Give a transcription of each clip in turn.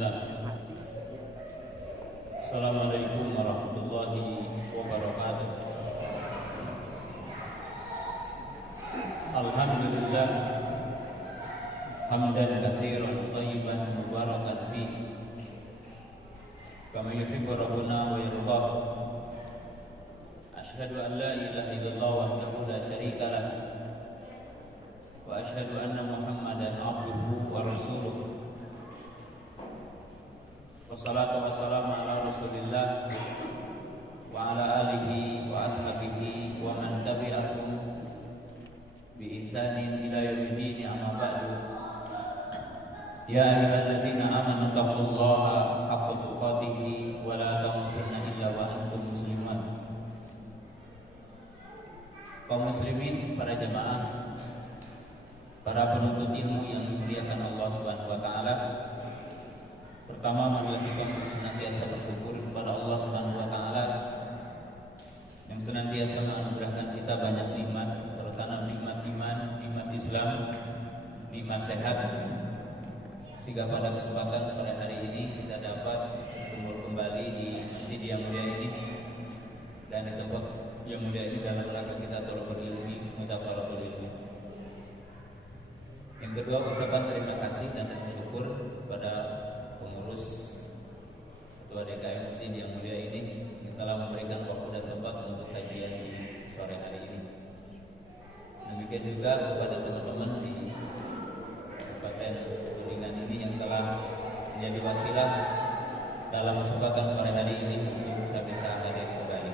Bismillah. Assalamualaikum warahmatullahi wabarakatuh. Alhamdulillah hamdan katsiran thayyiban mubarakan fi kama yuhibbu rabbuna wa yarda. Asyhadu an la ilaha illallah wahdahu la syarika lah wa asyhadu anna Muhammadan abduhu wa rasuluh. Wassalatu wassalamu ala Rasulillah wa ala alihi wa ashabihi wa man tabi'ahum bi ihsanin ila yaumiddin, amma ba'du. Ya ayyuhalladzina amanu taqullaha haqqa tuqatih wa la tamutunna illa wa antum muslimun. Kaum muslimin, para jamaah, para penuntut ilmu yang dimuliakan Allah Subhanahu wa taala, pertama marilah kita senantiasa bersyukur kepada Allah Subhanahu wa taala yang senantiasa menganugerahkan kita banyak nikmat, terutama nikmat iman, nikmat Islam, nikmat sehat, sehingga pada kesempatan sore hari ini kita dapat berkumpul kembali di masjid yang mulia ini dan di tempat yang mulia ini dalam rangka kita tolong berilmu, mudzakarah ilmu. Yang kedua, ucapan terima kasih dan syukur kepada pengurus Ketua DKM Masjid yang mulia ini yang telah memberikan waktu dan tempat untuk kajian di sore hari ini. Demikian juga kepada teman-teman di Kabupaten Kuningan ini yang telah menjadi wasilah dalam kesempatan sore hari ini untuk bisa hadir kembali.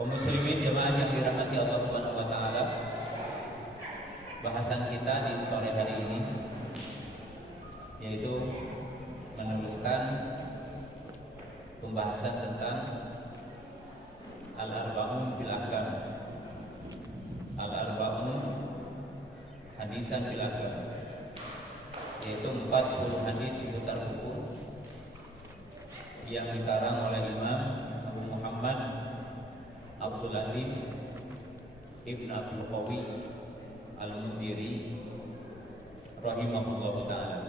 Kaum muslimin jemaah yang dirahmati Allah Subhanahu wa taala, bahasan kita di sore hari ini yaitu meneruskan pembahasan tentang Al-Arba'un bil Ahkam. Al-Arba'un hadisan bil Ahkam, yaitu 40 hadis seputar hukum yang dikarang oleh Imam Abu Muhammad Abdul Aziz Ibn Abdul Qawi Al-Mundiri rahimahullah ta'ala.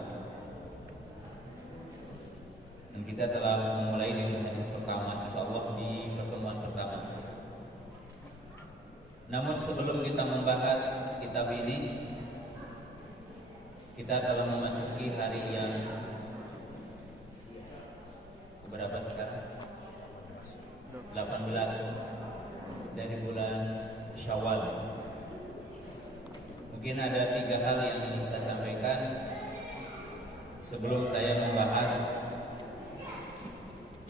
Dan kita telah memulai dengan hadis pertama, insyaallah di pertemuan pertama. Namun sebelum kita membahas kitab ini, kita telah memasuki hari yang berapa sekarang? 18 dari bulan Syawal. Mungkin ada 3 hal yang ingin saya sampaikan sebelum saya membahas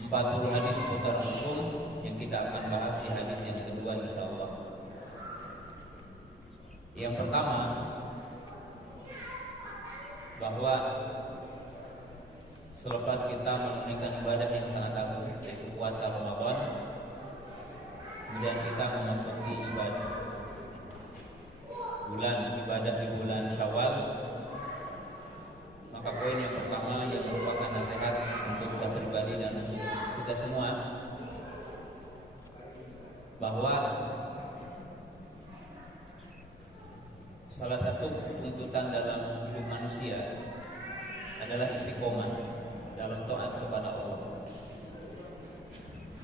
40 hadis seputar hukum yang kita akan bahas di hadis yang kedua insyaallah. Yang pertama, bahwa selepas kita menunaikan ibadah yang sangat agung yaitu puasa Ramadan, kemudian kita memasuki bulan ibadah di bulan Syawal, maka poin yang pertama yang merupakan nasihat untuk saya pribadi dan untuk kita semua, bahwa salah satu tuntutan dalam hidup manusia adalah istiqomah dalam taat kepada Allah.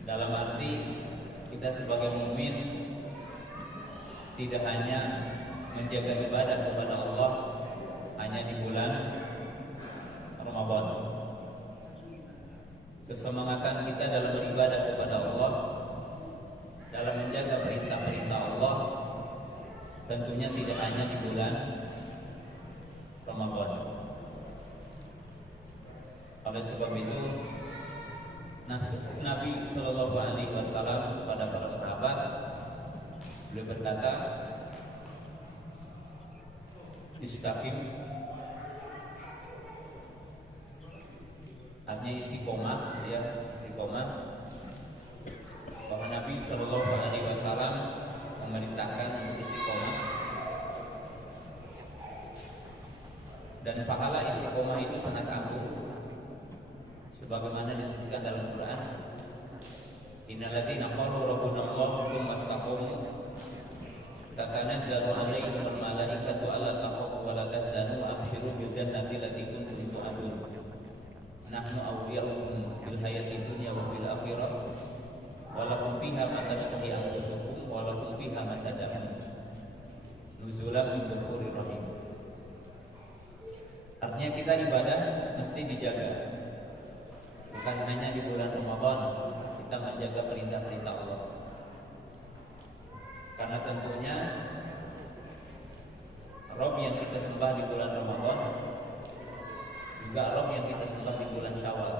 Dalam arti kita sebagai mukmin tidak hanya menjaga ibadah kepada Allah hanya di bulan Ramadan. Kesemangatan kita dalam beribadah kepada Allah, dalam menjaga perintah-perintah Allah, tentunya tidak hanya di bulan Ramadan. Oleh sebab itu, nasihat Nabi Shallallahu Alaihi Wasallam kepada para sahabat, beliau berkata, istaqim, artinya istiqomah, ya, istiqomah. Bahwa Nabi Shallallahu Alaihi Wasallam memerintahkan untuk istiqomah, dan pahala istiqomah itu sangat agung, sebagaimana disebutkan dalam Quran, innal ladzina qalu rabbuna Allah tsumma istaqamu tatanazzalu alaihimul malaikatu alla takhafu wa la tahzanu wa abshiru bil jannati allati kuntum nahnu awliya'ukum fil hayati dunya wa fil akhirah wa lakum fiha ma tashtahi anfusukum wa lakum fiha ma tad'un nuzulan min ghafurir rahim. Artinya kita ibadah mesti dijaga. Bukan hanya di bulan Ramadan kita menjaga perintah-perintah Allah. Karena tentunya Rob yang kita sembah di bulan Ramadan juga Rob yang kita sembah di bulan Syawal.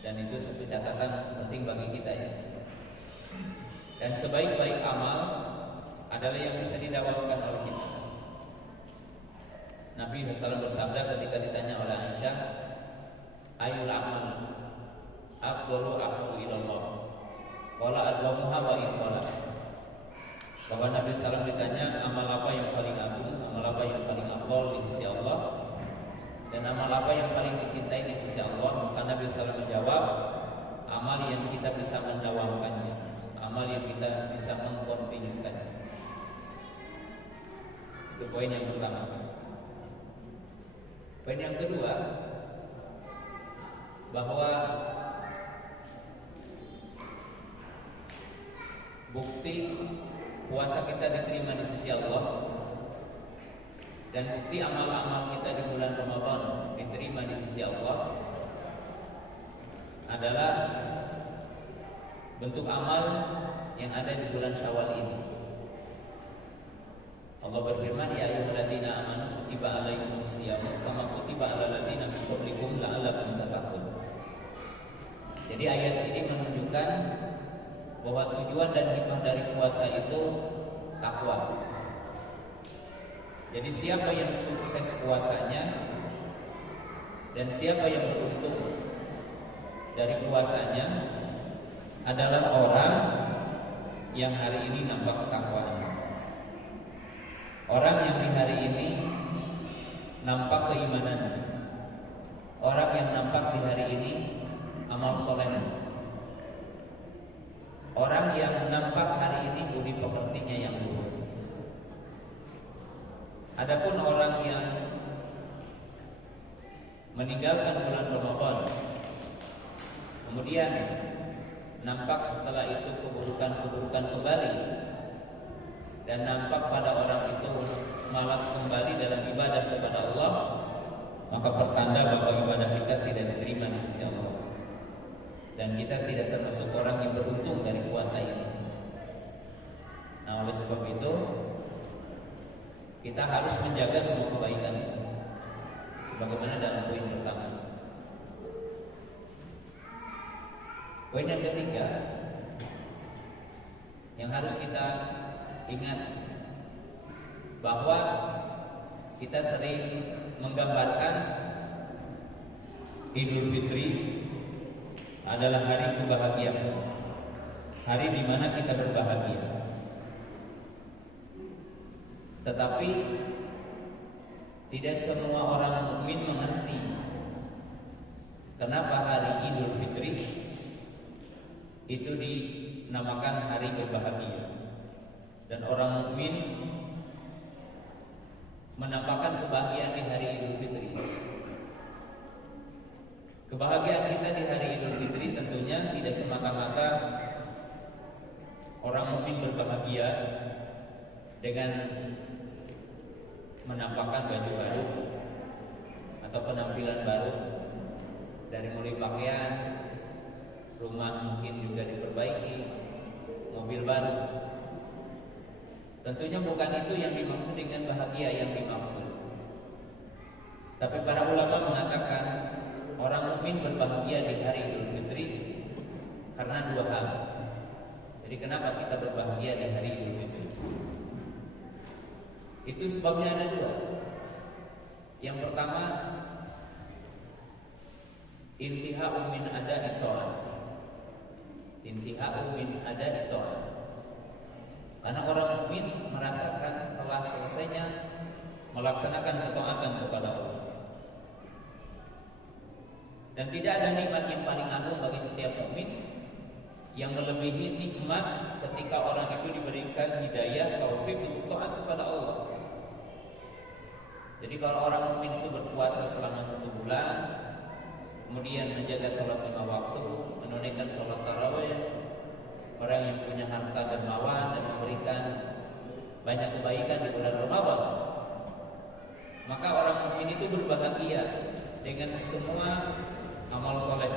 Dan itu satu catatan penting bagi kita ya. Dan sebaik-baik amal adalah yang bisa didawamkan oleh kita. Nabi SAW bersabda ketika ditanya oleh Aisyah, ayul amal afdalu ahabbu ilallah, qala adwamuha wa iqala. Bahwa Nabi SAW ditanya amal apa yang paling agung, amal apa yang paling afdal di sisi Allah, dan amal apa yang paling dicintai di sisi Allah. Maka Nabi SAW menjawab, amal yang kita bisa mendawamkannya, amal yang kita bisa mengkontinukannya. Itu poin yang pertama. Poin yang kedua, bahwa bukti puasa kita diterima di sisi Allah dan bukti amal-amal kita di bulan Ramadan diterima di sisi Allah adalah bentuk amal yang ada di bulan Syawal ini. Allah berfirman, ya ayyuhalladzina amanu kutiba alaikumusiyam kama kutiba alal ladzina min qablikum la'allakum tattaqun. Jadi ayat ini menunjukkan bahwa tujuan dan hikmah dari puasa itu takwa. Jadi siapa yang sukses puasanya dan siapa yang beruntung dari puasanya adalah orang yang hari ini nampak ketakwaan. Orang yang di hari ini nampak keimanan. Orang yang nampak di hari ini amal soleh. Orang yang nampak hari ini budi pekertinya yang luhur. Adapun orang yang meninggalkan bulan Ramadan, kemudian nampak setelah itu keburukan-keburukan kembali, dan nampak pada orang itu malas kembali dalam ibadah kepada Allah, maka pertanda bahwa ibadah kita tidak diterima di sisi Allah. Dan kita tidak termasuk orang yang beruntung dari puasa ini. Nah, oleh sebab itu kita harus menjaga semua kebaikan itu, sebagaimana dalam poin pertama. Poin yang ketiga yang harus kita ingat, bahwa kita sering menggambarkan Idul Fitri adalah hari kebahagiaan, hari di mana kita berbahagia. Tetapi tidak semua orang mukmin mengerti kenapa hari Idul Fitri itu dinamakan hari berbahagia. Dan orang mukmin menampakkan kebahagiaan di hari Idul Fitri. Kebahagiaan kita di hari Idul Fitri tentunya tidak semata-mata orang mukmin berbahagia dengan menampakkan baju baru atau penampilan baru, dari mulai pakaian, rumah mungkin juga diperbaiki, mobil baru. Tentunya bukan itu yang dimaksud dengan bahagia yang dimaksud. Tapi para ulama mengatakan orang mukmin berbahagia di hari Idul Fitri karena dua hal. Jadi kenapa kita berbahagia di hari Idul Fitri? Itu sebabnya ada dua. Yang pertama, intihau min ada'i ta'at. Intihau min ada'i ta'at. Karena orang mukmin merasakan telah selesainya melaksanakan ketaatan kepada Allah. Dan tidak ada nikmat yang paling agung bagi setiap mukmin yang melebihi nikmat ketika orang itu diberikan hidayah taufik untuk taat kepada Allah. Jadi kalau orang mukmin itu berpuasa selama 1 bulan, kemudian menjaga sholat 5 waktu, menunaikan sholat tarawih, orang yang punya harta dermawan dan memberikan banyak kebaikan di bulan Ramadan, maka orang mukmin itu berbahagia dengan semua amal soleh.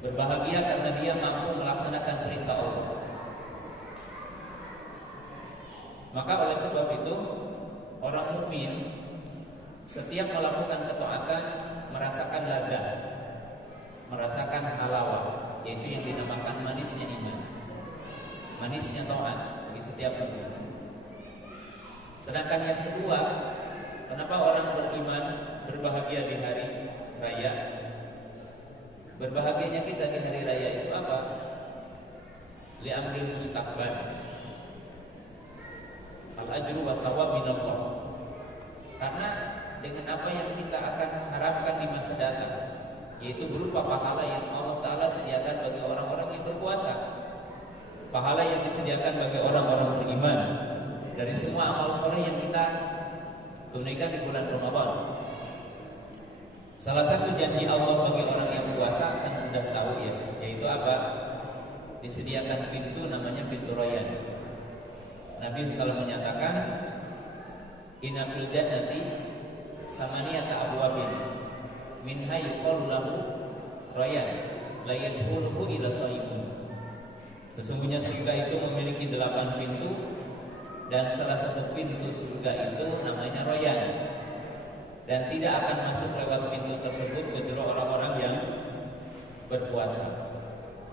Berbahagia karena dia mampu melaksanakan perintah Allah. Maka oleh sebab itu, orang mukmin setiap melakukan ketaatan merasakan ladha, merasakan halawah, yaitu yang dinamakan manisnya iman, manisnya taat bagi setiap mukmin. Sedangkan yang kedua, kenapa orang beriman berbahagia di hari raya? Berbahagianya kita di hari raya itu apa? Li amril mustaqbal, al ajru wa thawab minallah. Karena dengan apa yang kita akan harapkan di masa datang, yaitu berupa pahala yang Allah Ta'ala sediakan bagi orang-orang yang berpuasa, pahala yang disediakan bagi orang-orang beriman dari semua amal soleh yang kita tunaikan di bulan Ramadan. Salah satu janji Allah bagi orang yang puasa kan sudah tahu ya, yaitu apa? Disediakan pintu namanya pintu Rayyan. Nabi SAW menyatakan, inna fil jannati samaniyata abwabin minha yuqalu lahu Rayyan la yadkhuluhu illa shaimun. Sesungguhnya surga itu memiliki 8 pintu, dan salah satu pintu surga itu namanya Rayyan, dan tidak akan masuk lewat pintu tersebut kecuali orang-orang yang berpuasa.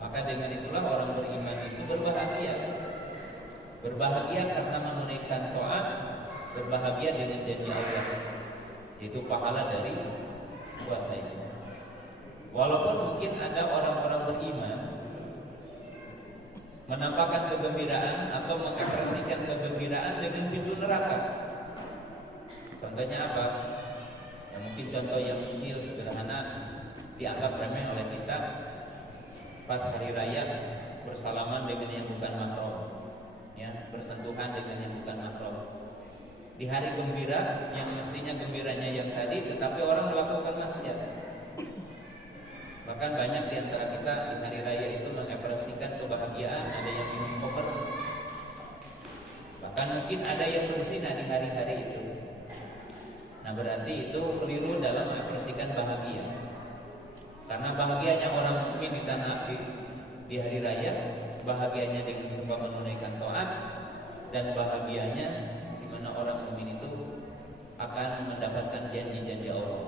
Maka dengan itulah orang beriman itu berbahagia. Berbahagia karena menunaikan taat, berbahagia dengan janji Allah, yaitu pahala dari puasa itu. Walaupun mungkin ada orang-orang beriman menampakkan kegembiraan atau mengekspresikan kegembiraan dengan pintu neraka. Contohnya apa? Ya, mungkin contoh yang kecil sederhana dianggap remeh oleh kita. Pas hari raya bersalaman dengan yang bukan mahram, ya, bersentuhan dengan yang bukan mahram. Di hari gembira yang mestinya gembiranya yang tadi, tetapi orang melakukan maksiat. Bahkan banyak di antara kita di hari raya itu mengekspresikan kebahagiaan, ada yang minum koper, bahkan mungkin ada yang berzina di hari-hari itu. Nah, berarti itu keliru dalam mengekspresikan bahagia. Karena bahagianya orang mukmin di tanah di hari raya, bahagianya dengan sebab menunaikan taat, dan bahagianya di mana orang mukmin itu akan mendapatkan janji-janji Allah.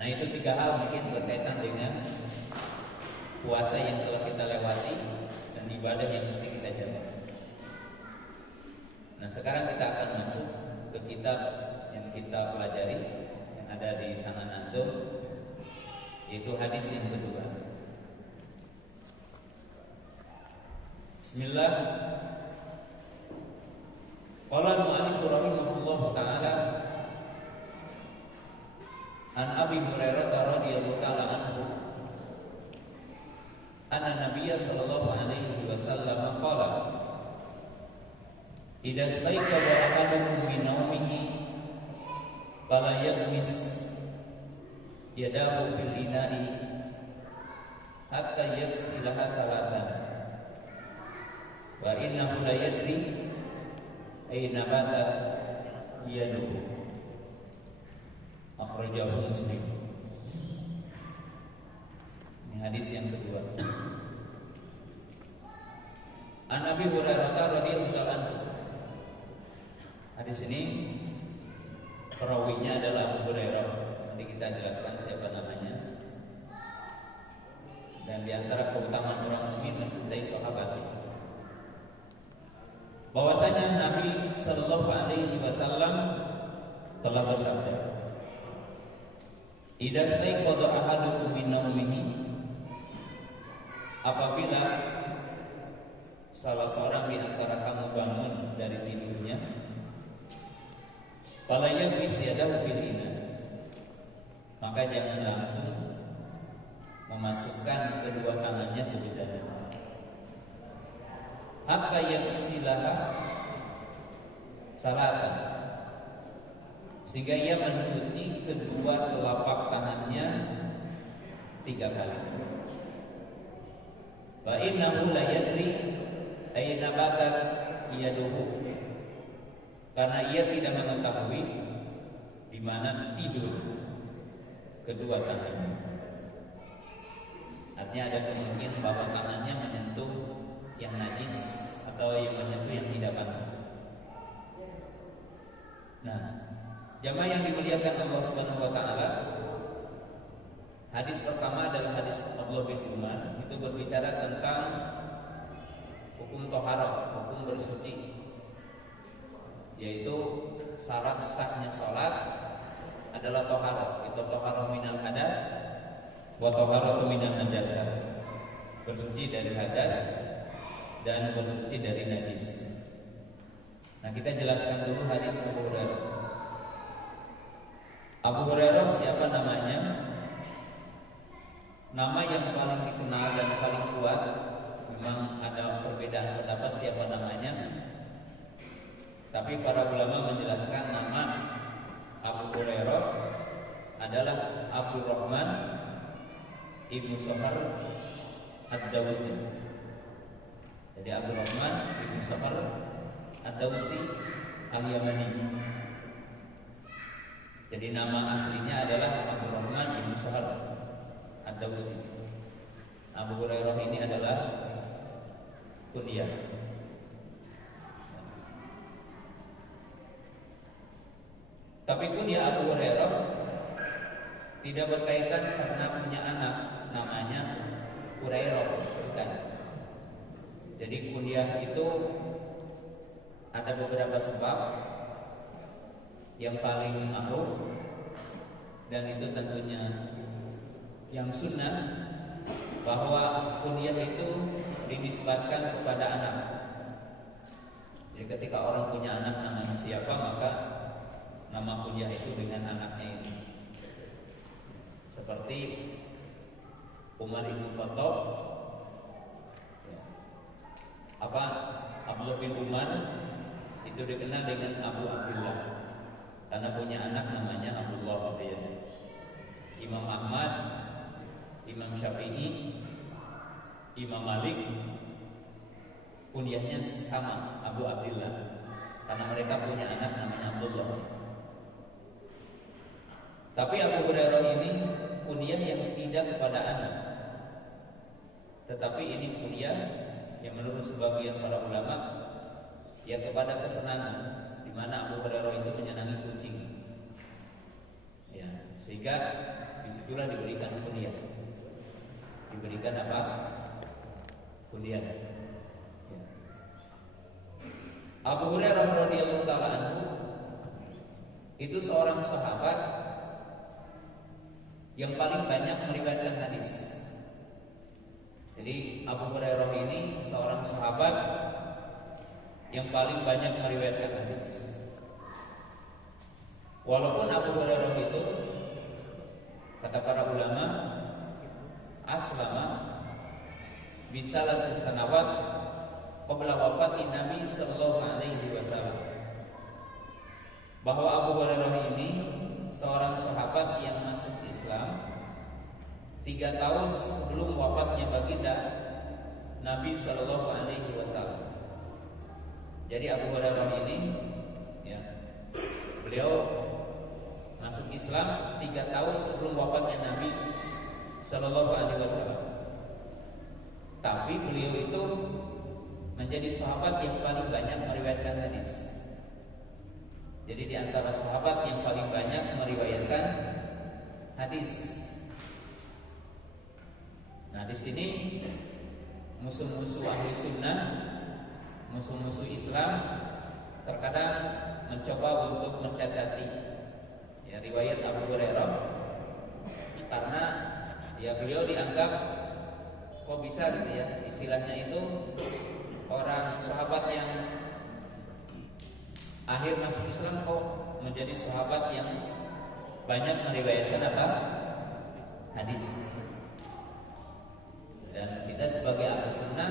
Nah, itu 3 hal mungkin berkaitan dengan puasa yang telah kita lewati dan ibadah yang mesti kita jaga. Nah, sekarang kita akan masuk ke kitab yang kita pelajari yang ada di tangan antum, yaitu hadis yang kedua. Bismillah. Qala al-mu'allif rahimahullahu ta'ala an Abi Hurairah radhiyallahu ta'ala anhu anna Nabiyya sallallahu alaihi wasallam qala idza staiqadha ahadukum min nawmihi fala yaghmis yadahu fil ina'i hatta yaghsilaha salatan wa innahu la yadri aina batat yaduhu. Akhrajahu Muslim. Ini hadis yang kedua. An Abi Hurairah radhiyallahu anhu. Hadis ini perawinya adalah Abu Hurairah. Nanti kita jelaskan siapa namanya. Dan di antara keutamaan orang mukmin mencintai sahabat, bahwasanya Nabi sallallahu alaihi wasallam telah bersabda, idza staiqadha ahadukum min naumihi, apabila salah seorang di antara kamu bangun dari tidurnya, fala yaghmis yadahu fil ina, maka jangan langsung memasukkan kedua tangannya ke sana, hatta yaghsilaha salatan, sehingga ia mencuci kedua telapak tangannya 3 kali. Fa innahu la yadri ayna batat yaduhu, karena ia tidak mengetahui di mana tidur kedua tangannya. Artinya ada kemungkinan bahwa tangannya menyentuh yang najis atau yang menyentuh yang tidak pantas. Nah, jamaah yang dimuliakan Allah Subhanahu wa taala, hadis pertama adalah hadis Abdullah bin Umar, itu berbicara tentang hukum thaharah, hukum bersuci, yaitu syarat sahnya salat adalah thaharah, itu thaharah minal hadas wa thaharah minal najasah, bersuci dari hadas dan bersuci dari najis. Nah, kita jelaskan dulu hadis Abu Hurairah. Abu Hurairah siapa namanya? Nama yang paling dikenal dan paling kuat, memang ada perbedaan pendapat siapa namanya, tapi para ulama menjelaskan nama Abu Hurairah adalah Abu Rahman Ibnu Sakhar Ad-Dawsi. Jadi Abu Rahman Ibnu Sakhar Ad-Dawsi Al-Yamani. Jadi nama aslinya adalah Abu Rahman Ibnu Sakhar Ad-Dawsi. Abu Hurairah ini adalah kunyah. Tapi kunyah Abu Hurairah tidak berkaitan karena punya anak namanya Hurairah, bukan. Jadi kunyah itu ada beberapa sebab. Yang paling ma'ruf dan itu tentunya yang sunnah, bahwa kunyah itu dinisbatkan kepada anak. Jadi ketika orang punya anak namanya siapa, maka nama kunyah itu dengan anaknya ini. Seperti Umar bin Khattab, Abdullah bin Umar itu dikenal dengan Abu Abdullah karena punya anak namanya Abdullah. Imam Ahmad, Imam Syafi'i, Imam Malik kunyahnya sama Abu Abdullah karena mereka punya anak namanya Abdullah. Tapi Abu Hurairah ini kunyah yang tidak kepada anak, tetapi ini kunyah yang menurut sebagian para ulama yang kepada kesenangan, di mana Abu Hurairah itu menyenangi kucing. Ya, sehingga disitulah diberikan kunyah. Diberikan apa? Kunyah. Ya. Abu Hurairah radhiyallahu taala anhu itu seorang sahabat yang paling banyak meriwayatkan hadis. Jadi Abu Hurairah ini seorang sahabat yang paling banyak meriwayatkan hadis. Walaupun Abu Hurairah itu, kata para ulama, aslama bisalah sanawat qabla wafati Nabi sallallahu alaihi wasallam. Bahwa Abu Hurairah ini seorang sahabat yang masuk Islam 3 tahun sebelum wafatnya baginda Nabi sallallahu alaihi wasallam. Jadi Abu Hurairah ini, ya, beliau masuk Islam 3 tahun sebelum wafatnya Nabi sallallahu alaihi wasallam. Tapi beliau itu menjadi sahabat yang paling banyak meriwayatkan hadis. Jadi di antara sahabat yang paling banyak meriwayatkan hadis. Nah, di sini musuh-musuh ahli sunnah, musuh-musuh Islam terkadang mencoba untuk mencacati ya riwayat Abu Hurairah, karena ya beliau dianggap kok bisa gitu ya, istilahnya itu orang sahabat yang akhir masuk Islam kok menjadi sahabat yang banyak meriwayatkan apa? Hadis. Dan kita sebagai ahli sunnah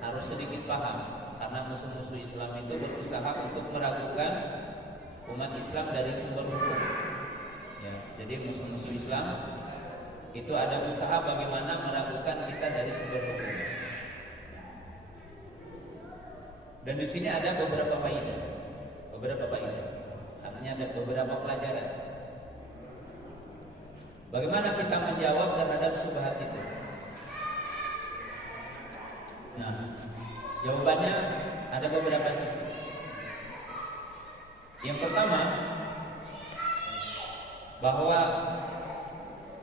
harus sedikit paham, karena musuh-musuh Islam itu berusaha untuk meragukan umat Islam dari sumber hukum. Ya, jadi musuh-musuh Islam itu ada usaha bagaimana meragukan kita dari sumber hukum. Dan di sini ada beberapa faedah. Artinya ada beberapa pelajaran. Bagaimana kita menjawab terhadap syubhat itu? Nah, jawabannya ada beberapa sisi. Yang pertama, bahwa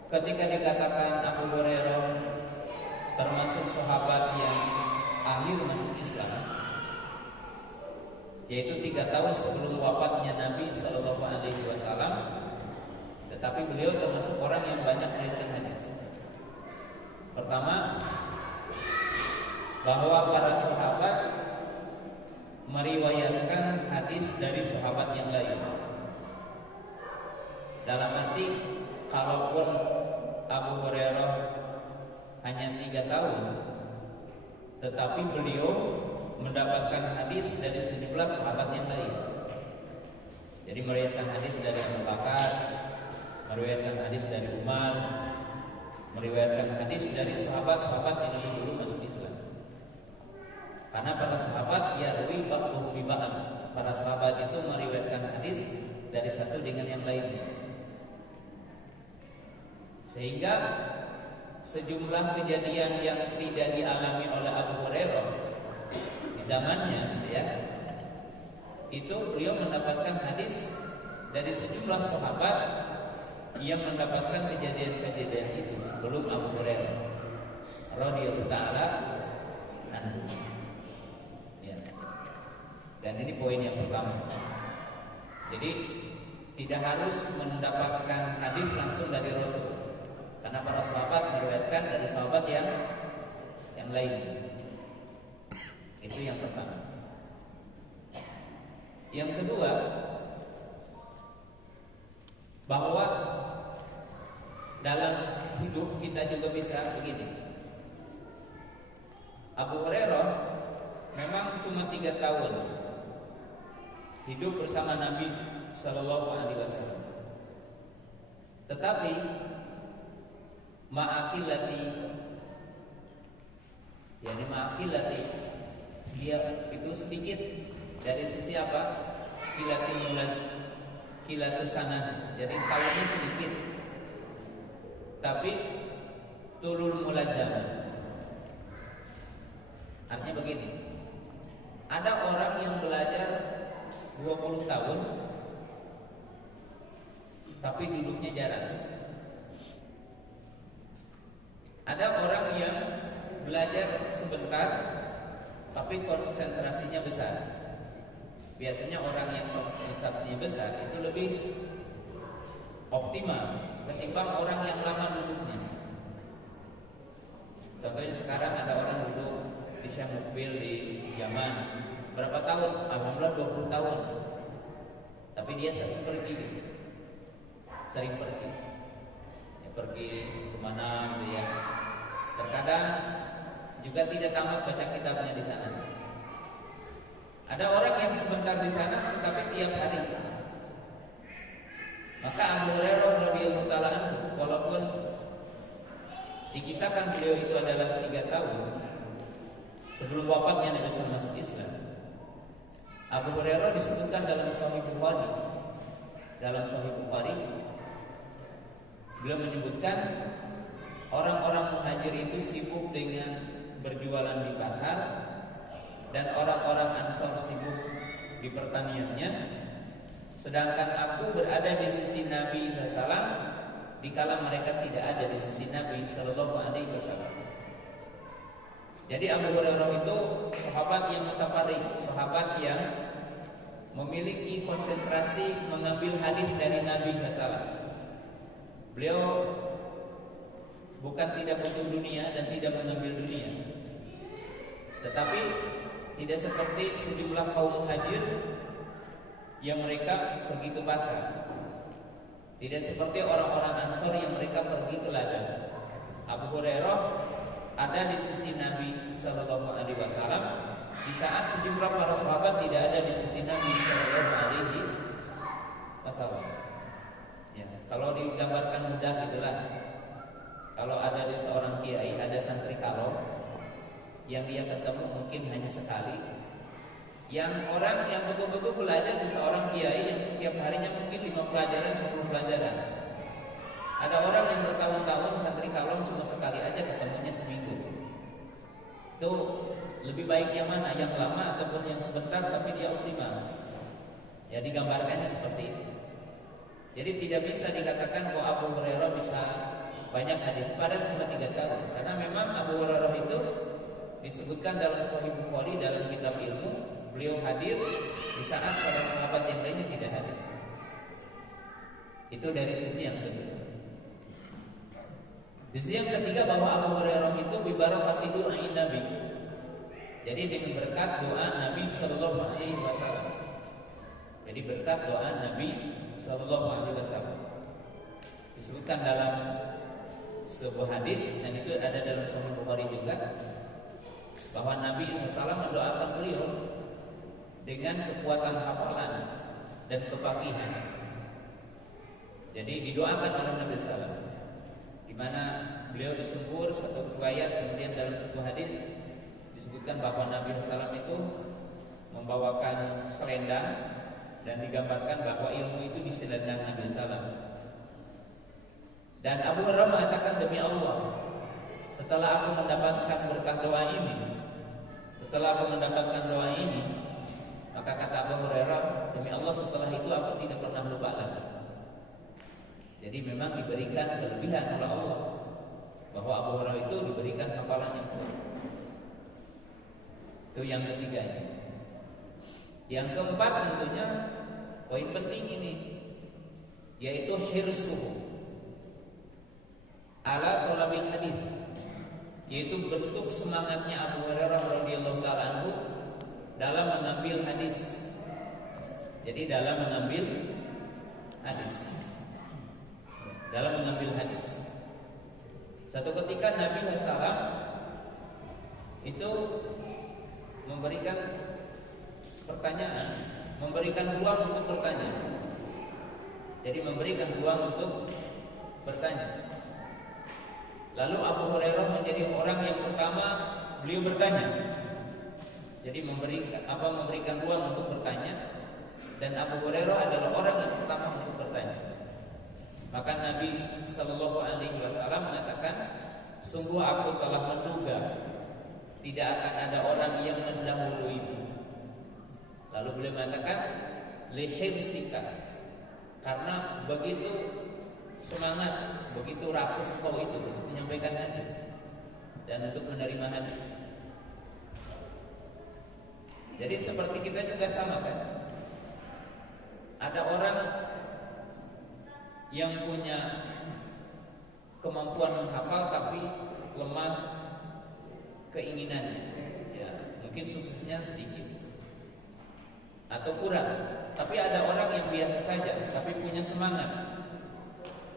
ketika dikatakan Abu Hurairah termasuk sahabat yang akhir masuk Islam, yaitu 3 tahun sebelum wafatnya Nabi Shallallahu Alaihi Wasallam, tetapi beliau termasuk orang yang banyak meriwayatkan hadis. Pertama, bahwa para sahabat meriwayatkan hadis dari sahabat yang lain. Dalam arti, kalaupun Abu Hurairah hanya 3 tahun, tetapi beliau mendapatkan hadis dari sejumlah sahabat yang lain. Jadi meriwayatkan hadis dari Abu Bakar, meriwayatkan hadis dari Umar, meriwayatkan hadis dari sahabat-sahabat yang lebih dulu masuk Islam. Karena para sahabat yarwi ba'dhum bi ba'd. Para sahabat itu meriwayatkan hadis dari satu dengan yang lainnya. Sehingga sejumlah kejadian yang tidak dialami oleh Abu Hurairah di zamannya, ya, itu beliau mendapatkan hadis dari sejumlah sahabat yang mendapatkan kejadian-kejadian itu sebelum Abu Hurairah radhiyallahu taala anhu. Ya. Dan ini poin yang pertama. Jadi tidak harus mendapatkan hadis langsung dari Rasul, karena para sahabat meriwayatkan dari sahabat yang lain. Itu yang pertama. Yang kedua, bahwa dalam hidup kita juga bisa begini. Abu Hurairah memang cuma 3 tahun hidup bersama Nabi Sallallahu Alaihi Wasallam, tetapi ma'akilati, dia itu sedikit dari sisi apa? Kilatu sanad. Jadi tahunnya sedikit, tapi tulul mulazamah. Artinya begini, ada orang yang belajar 20 tahun tapi duduknya jarang. Ada orang yang belajar sebentar tapi konsentrasinya besar. Biasanya orang yang konsentrasinya besar itu lebih optimal ketimbang orang yang lama duduknya. Contohnya sekarang ada orang duduk di Syamukbil di Yaman berapa tahun? Alhamdulillah 20 tahun. Tapi dia sering pergi. Ya, pergi kemana gitu ya. Terkadang juga tidak tamat baca kitabnya di sana. Ada orang yang sebentar di sana tetapi tiap hari. Maka Abu Hurairah radhiyallahu taala anhu, walaupun dikisahkan beliau itu adalah 3 tahun sebelum wafatnya Nabi SAW masuk Islam, Abu Hurairah disebutkan dalam Sahih Bukhari. Dalam Sahih Bukhari beliau menyebutkan orang-orang muhajir itu sibuk dengan berjualan di pasar dan orang-orang Ansor sibuk di pertaniannya, sedangkan aku berada di sisi Nabi SAW dikala mereka tidak ada di sisi Nabi Sallallahu Alaihi Wasallam. Jadi Abu Hurairah itu sahabat yang mutafarrid, sahabat yang memiliki konsentrasi mengambil hadis dari Nabi SAW. Beliau bukan tidak butuh dunia dan tidak mengambil dunia, tetapi tidak seperti sejumlah kaum muhajir yang mereka pergi ke pasar. Tidak seperti orang-orang Ansor yang mereka pergi ke ladang. Abu Hurairah ada di sisi Nabi Sallallahu Alaihi Wasallam di saat sejumlah para sahabat tidak ada di sisi Nabi Sallallahu Alaihi digambarkan mudah gitulah. Kalau ada di seorang kiai, ada santri kalong yang dia ketemu mungkin hanya sekali, yang orang yang betul-betul belajar di seorang kiai yang setiap harinya mungkin 5 pelajaran, 10 pelajaran. Ada orang yang bertahun-tahun santri kalong cuma sekali aja ketemunya seminggu. Itu lebih baik yang mana? Yang lama ataupun yang sebentar tapi dia optimal? Ya digambarkannya seperti itu. Jadi tidak bisa dikatakan bahwa Abu Hurairah bisa banyak hadis, padahal cuma 3 tahun. Karena memang Abu Hurairah itu disebutkan dalam Sahih Bukhari dalam kitab ilmu, beliau hadir di saat para sahabat yang lainnya tidak hadir. Itu dari sisi yang kedua. Sisi yang ketiga bahwa Abu Hurairah itu bibarakati doain Nabi. Jadi dengan berkat doa Nabi Sallallahu Alaihi Wasallam. Jadi berkat doa Nabi Sallallahu Alaihi Wasallam disebutkan dalam sebuah hadis dan itu ada dalam Sahih Bukhari juga, bahwa Nabi SAW mendoakan beliau dengan kekuatan hafalan dan kefaqihan. Jadi didoakan oleh Nabi SAW, di mana beliau disebut satu riwayat, kemudian dalam satu hadis disebutkan bahwa Nabi SAW itu membawakan selendang dan digambarkan bahwa ilmu itu di selendang Nabi SAW. Dan Abu Hurairah mengatakan, demi Allah, setelah aku mendapatkan berkah doa ini, maka kata Abu Hurairah, demi Allah setelah itu aku tidak pernah lupa lagi. Jadi memang diberikan kelebihan oleh Allah, bahwa Abu Hurairah itu diberikan hafalan yang kuat. Itu yang ketiganya. Yang keempat tentunya poin penting ini, yaitu hirsuhu ala thalabil hadis, yaitu bentuk semangatnya Abu Hurairah radhiyallahu taala anhu dalam mengambil hadis. Jadi dalam mengambil hadis. Satu ketika Nabi SAW itu memberikan pertanyaan, memberikan ruang untuk bertanya. Jadi memberikan ruang untuk bertanya. Lalu Abu Hurairah menjadi orang yang pertama beliau bertanya. Jadi memberikan ruang untuk bertanya, dan Abu Hurairah adalah orang yang pertama untuk bertanya. Maka Nabi Sallallahu Alaihi Wasallam mengatakan, sungguh aku telah menduga tidak akan ada orang yang mendahuluimu. Lalu beliau mengatakan, lihirsika, karena begitu semangat, begitu rakus engkau itu untuk menyampaikan hadis dan untuk menerima hadis. Jadi seperti kita juga sama kan? Ada orang yang punya kemampuan menghafal tapi lemah keinginannya, ya, mungkin suksesnya sedikit atau kurang. Tapi ada orang yang biasa saja tapi punya semangat.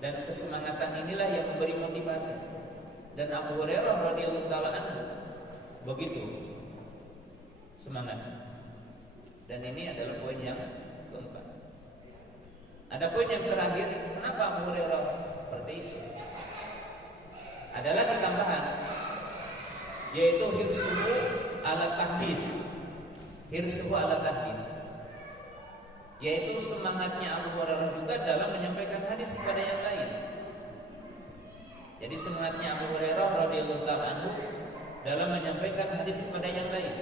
Dan kesemangatan inilah yang memberi motivasi. Dan Abu Hurairah radhiyallahu taala anhu begitu semangat. Dan ini adalah poin yang keempat. Ada poin yang terakhir, kenapa Abu Hurairah seperti itu? Ada lagi tambahan, yaitu hirsuhu ala tahdid. Hirsuhu ala tahdid, yaitu semangatnya Abu Hurairah juga dalam menyampaikan hadis kepada yang lain. Jadi semangatnya Abu Hurairah radhiyallahu taala anhu dalam menyampaikan hadis kepada yang lain.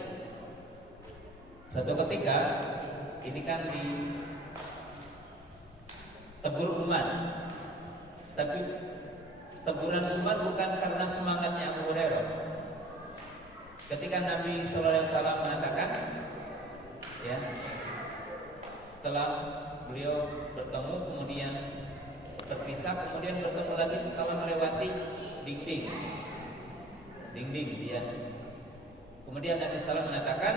Satu ketika, ini kan di tegur umat, tapi teguran umat bukan karena semangatnya Abu Hurairah. Ketika Nabi sallallahu alaihi wasallam mengatakan, ya, setelah beliau bertemu kemudian terpisah, kemudian bertemu lagi setelah melewati dinding, ya. Kemudian Nabi SAW mengatakan,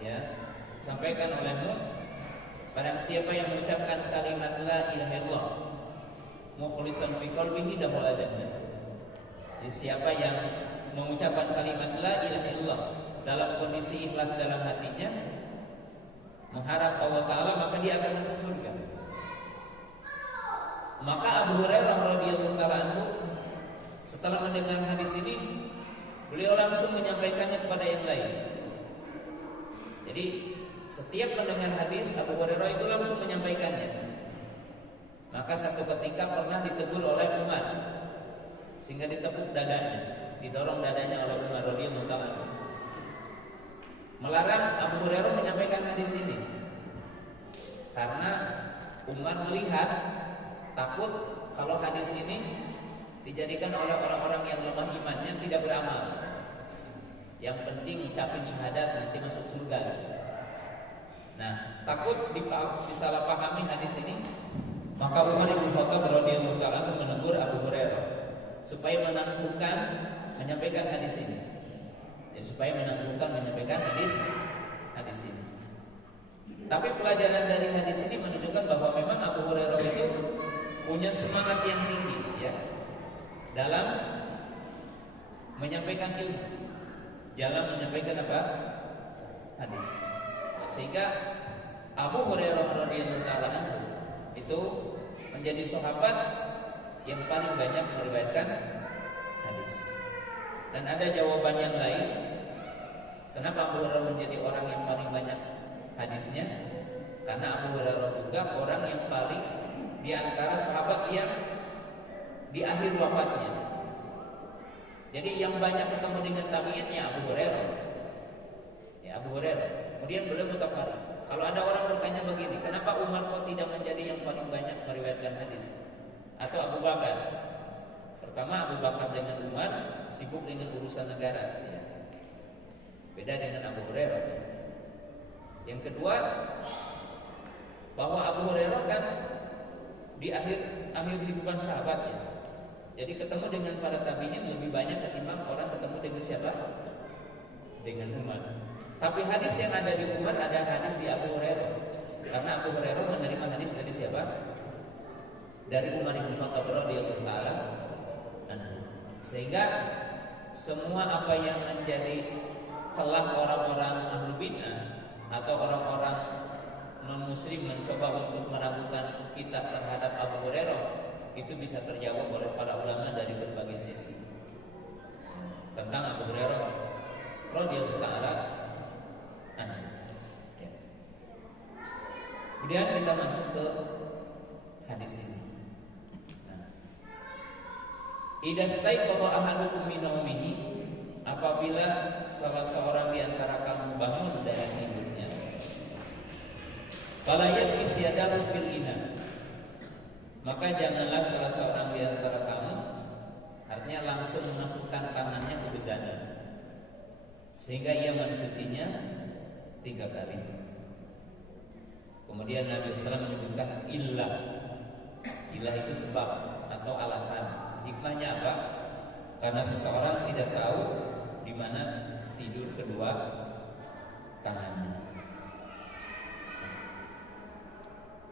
ya, sampaikan olehmu, barang siapa yang mengucapkan kalimat la ilaha illallah mukhlishan fi qalbihi dakhala jannah. Jadi siapa yang mengucapkan kalimat la ilaha illallah dalam kondisi ikhlas dalam hatinya, mengharap Allah Ta'ala, maka dia akan masuk surga. Maka Abu Hurairah radhiyallahu taala anhu setelah mendengar hadis ini, beliau langsung menyampaikannya kepada yang lain. Jadi setiap mendengar hadis, Abu Hurairah itu langsung menyampaikannya. Maka satu ketika pernah ditegur oleh Umar, sehingga ditepuk dadanya, didorong dadanya oleh Umar radhiyallahu taala anhu, melarang Abu Hurairah menyampaikan hadis ini, karena Umar melihat takut kalau hadis ini dijadikan oleh orang-orang yang lemah imannya, tidak beramal. Yang penting ucapin syahadat nanti masuk surga. Nah, takut disalahpahami hadis ini, maka Umar bin Khattab radhiyallahu taala menegur Abu Hurairah supaya menangguhkan menyampaikan hadis ini. Ya, supaya menangguhkan menyampaikan hadis ini. Tapi pelajaran dari hadis ini menunjukkan bahwa memang Abu Hurairah itu punya semangat yang tinggi, ya, dalam menyampaikan ilmu, dalam menyampaikan apa? Hadis. Sehingga Abu Hurairah radhiyallahu taala anhu itu menjadi sahabat yang paling banyak meriwayatkan hadis. Dan ada jawaban yang lain, kenapa Abu Hurairah menjadi orang yang paling banyak hadisnya? Karena Abu Hurairah juga orang yang paling di antara sahabat yang di akhir wafatnya. Jadi yang banyak ketemu dengan tabi'in ya Abu Hurairah. Ya Abu Hurairah. Kemudian beliau berkata, kalau ada orang bertanya begini, kenapa Umar kok tidak menjadi yang paling banyak meriwayatkan hadis? Atau Abu Bakar? Pertama, Abu Bakar dengan Umar sibuk dengan urusan negara, ya. Beda dengan Abu Hurairah. Yang kedua, bahwa Abu Hurairah kan di akhir kehidupan sahabatnya. Jadi ketemu dengan para tabi'in lebih banyak ketimbang orang ketemu dengan siapa? Dengan Umar. Tapi hadis yang ada di Umar ada hadis di Abu Hurairah. Karena Abu Hurairah menerima hadis dari siapa? Dari Umar bin Khattab radhiyallahu taala anhu. Sehingga semua apa yang menjadi celah orang-orang ahlu bid'ah atau orang-orang non-muslim mencoba untuk meragukan kitab terhadap Abu Hurairah, itu bisa terjawab oleh para ulama dari berbagai sisi. Tentang Abu Hurairah radhiyallahu taala anhu. Ya. Kemudian kita masuk ke hadis ini. Idza staiqadha ahadukum min naumihi, apabila salah seorang di antara kamu bangun dari tidurnya, fala yaqis yadahu fil ina, maka janganlah salah seorang di antara kamu, artinya langsung memasukkan tangannya ke bezanan sehingga ia mencucinya 3 kali. Kemudian Nabi SAW menyebutkan illah itu sebab atau alasan. Hikmahnya apa? Karena seseorang tidak tahu di mana tidur kedua tangannya.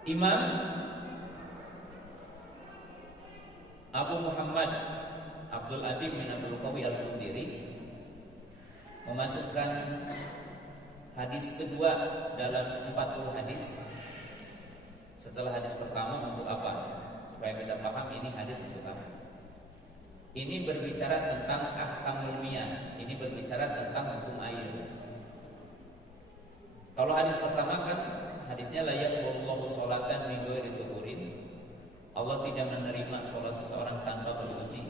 Imam Abu Muhammad Abdul Adim bin Abdul Qawi Al-Qudiri memasukkan hadis kedua dalam 40 hadis. Setelah hadis pertama untuk apa? Supaya kita paham ini hadis untuk apa. Ini berbicara tentang ahkamul miyah. Ini berbicara tentang hukum air. Kalau hadis pertama kan hadisnya la yaqulullahu sholatan min ghairi tuhurin. Allah tidak menerima sholat seseorang tanpa bersuci.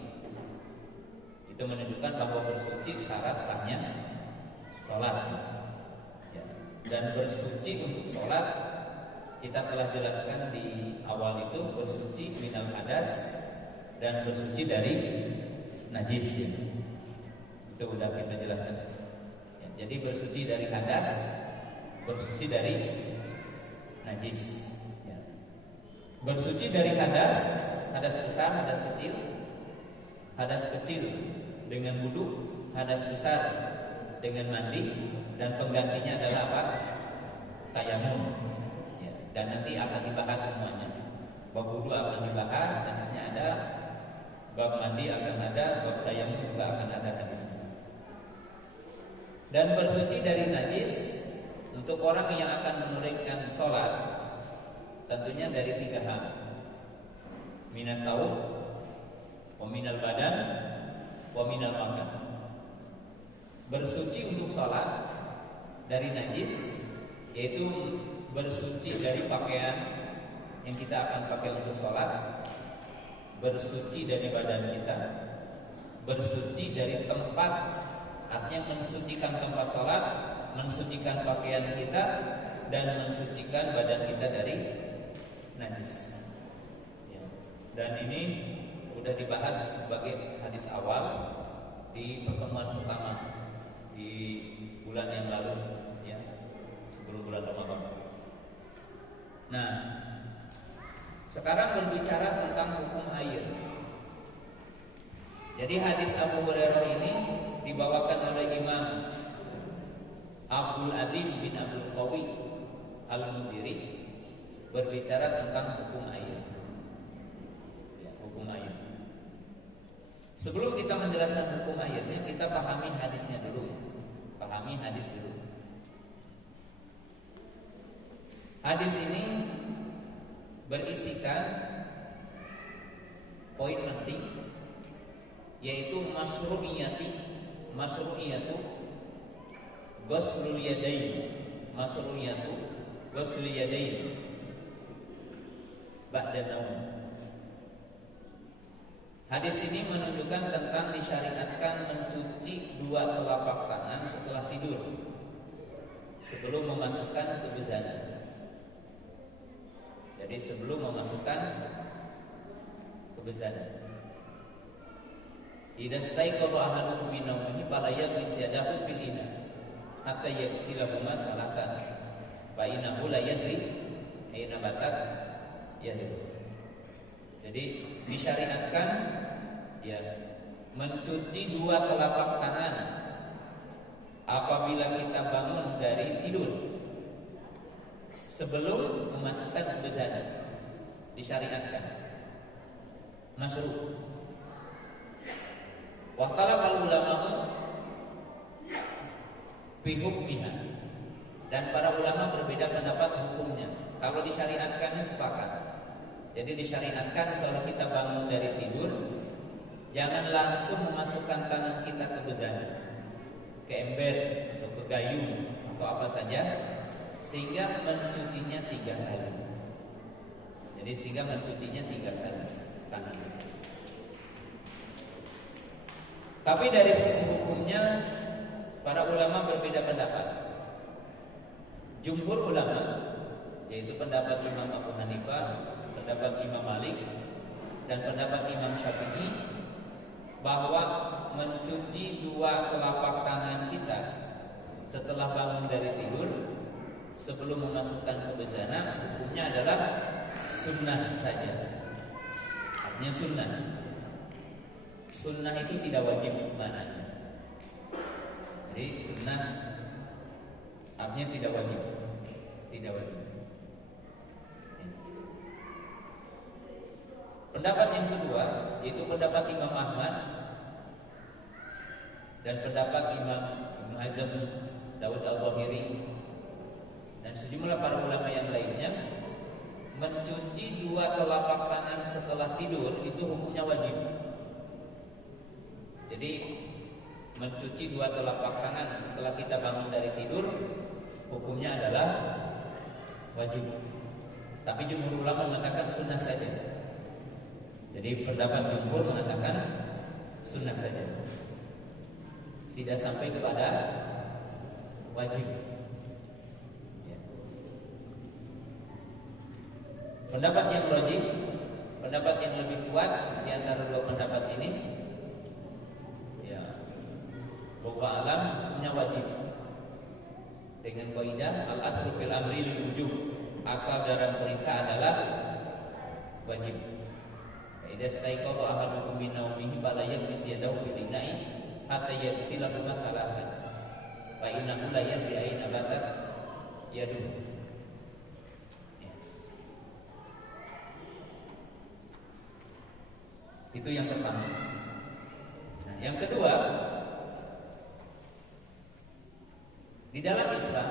Itu menunjukkan bahwa bersuci syarat sahnya sholat. Ya. Dan bersuci untuk sholat kita telah jelaskan di awal itu bersuci minal hadas dan bersuci dari najis. Ya. Itu sudah kita jelaskan. Ya. Jadi bersuci dari hadas, bersuci dari najis. Ya. Bersuci dari hadas besar, hadas kecil. Hadas kecil dengan wudu, hadas besar dengan mandi, dan penggantinya adalah apa? Tayamum. Ya, dan nanti akan dibahas semuanya. Bab wudu akan dibahas, hadisnya ada. Bab mandi akan ada, bab tayamum juga akan ada hadisnya. Dan bersuci dari najis untuk orang yang akan menunaikan sholat tentunya dari 3 hal. minat taub, wa minal badan, wa minal makan. Bersuci untuk sholat dari najis, yaitu bersuci dari pakaian yang kita akan pakai untuk sholat, bersuci dari badan kita, bersuci dari tempat, artinya mensucikan tempat sholat, mensucikan pakaian kita, dan mensucikan badan kita dari najis. Dan ini sudah dibahas sebagai hadis awal di pertemuan pertama di bulan yang lalu, ya, sebelum bulan Ramadan. Nah, sekarang berbicara tentang hukum air. Jadi hadis Abu Hurairah ini dibawakan oleh Imam Abdul Adim bin Abdul Qawi Al-Mundiri, berbicara tentang hukum air. Ya, hukum air. Sebelum kita menjelaskan hukum airnya, kita pahami hadisnya dulu. Pahami hadis dulu. Hadis ini berisikan poin penting, yaitu masyru'iyatu ghuslul yadain, masyru'iyatu ghuslul yadain ba'da naum. Hadis ini menunjukkan tentang disyariatkan mencuci dua telapak tangan setelah tidur sebelum memasukkan ke bezanan. Jadi sebelum memasukkan ke bezanan. Idza staiqadha ahadukum min nawmihi fala yaghmis yadahu fil ina hatta yaghsilahuma salatan fa innahu la yadri aina batat yaduhu. Jadi disyariatkan, ya, mencuci dua telapak tangan apabila kita bangun dari tidur sebelum memasukkan bezanan. Disyariatkan, masyru'. Wa talaqal ulama'u fi hukmiha, dan para ulama berbeda pendapat hukumnya. Kalau disyariatkannya sepakat. Jadi disyariatkan kalau kita bangun dari tidur, jangan langsung memasukkan tangan kita ke bezanan, ke ember atau ke gayung atau apa saja, sehingga mencucinya 3 kali. Jadi sehingga mencucinya 3 kali tangan. Tapi dari sisi hukumnya, para ulama berbeda pendapat. Jumhur ulama, yaitu pendapat Imam Abu Hanifah, pendapat Imam Malik, dan pendapat Imam Syafi'i, bahwa mencuci dua telapak tangan kita setelah bangun dari tidur sebelum memasukkan ke bezanan, hukumnya adalah sunnah saja. Artinya sunnah. Sunnah itu tidak wajib maknanya. Jadi sunnah artinya tidak wajib. Tidak wajib. Pendapat yang kedua, yaitu pendapat Imam Ahmad dan pendapat Imam Ibnu Hazm, Daud Al-Zahiri, dan sejumlah para ulama yang lainnya, mencuci dua telapak tangan setelah tidur itu hukumnya wajib. Jadi mencuci dua telapak tangan setelah kita bangun dari tidur hukumnya adalah wajib. Tapi jumhur ulama mengatakan sunnah saja. Jadi pendapat jumhur mengatakan sunnah saja, tidak sampai kepada wajib. Ya. Pendapat yang rajih, pendapat yang lebih kuat di antara dua pendapat ini, ya, wallahu a'lam, punya wajib. Dengan kaidah al-aslu fil amri lil wujub, asal dalam perintah adalah wajib. Idza staiqadha ahadukum min nawmihi fala yaghmis yadahu bil ina'i hatta yaghsilahu salatan fa innahu la yadri aina batat yaduhu. Itu yang pertama. Nah, yang kedua, di dalam Islam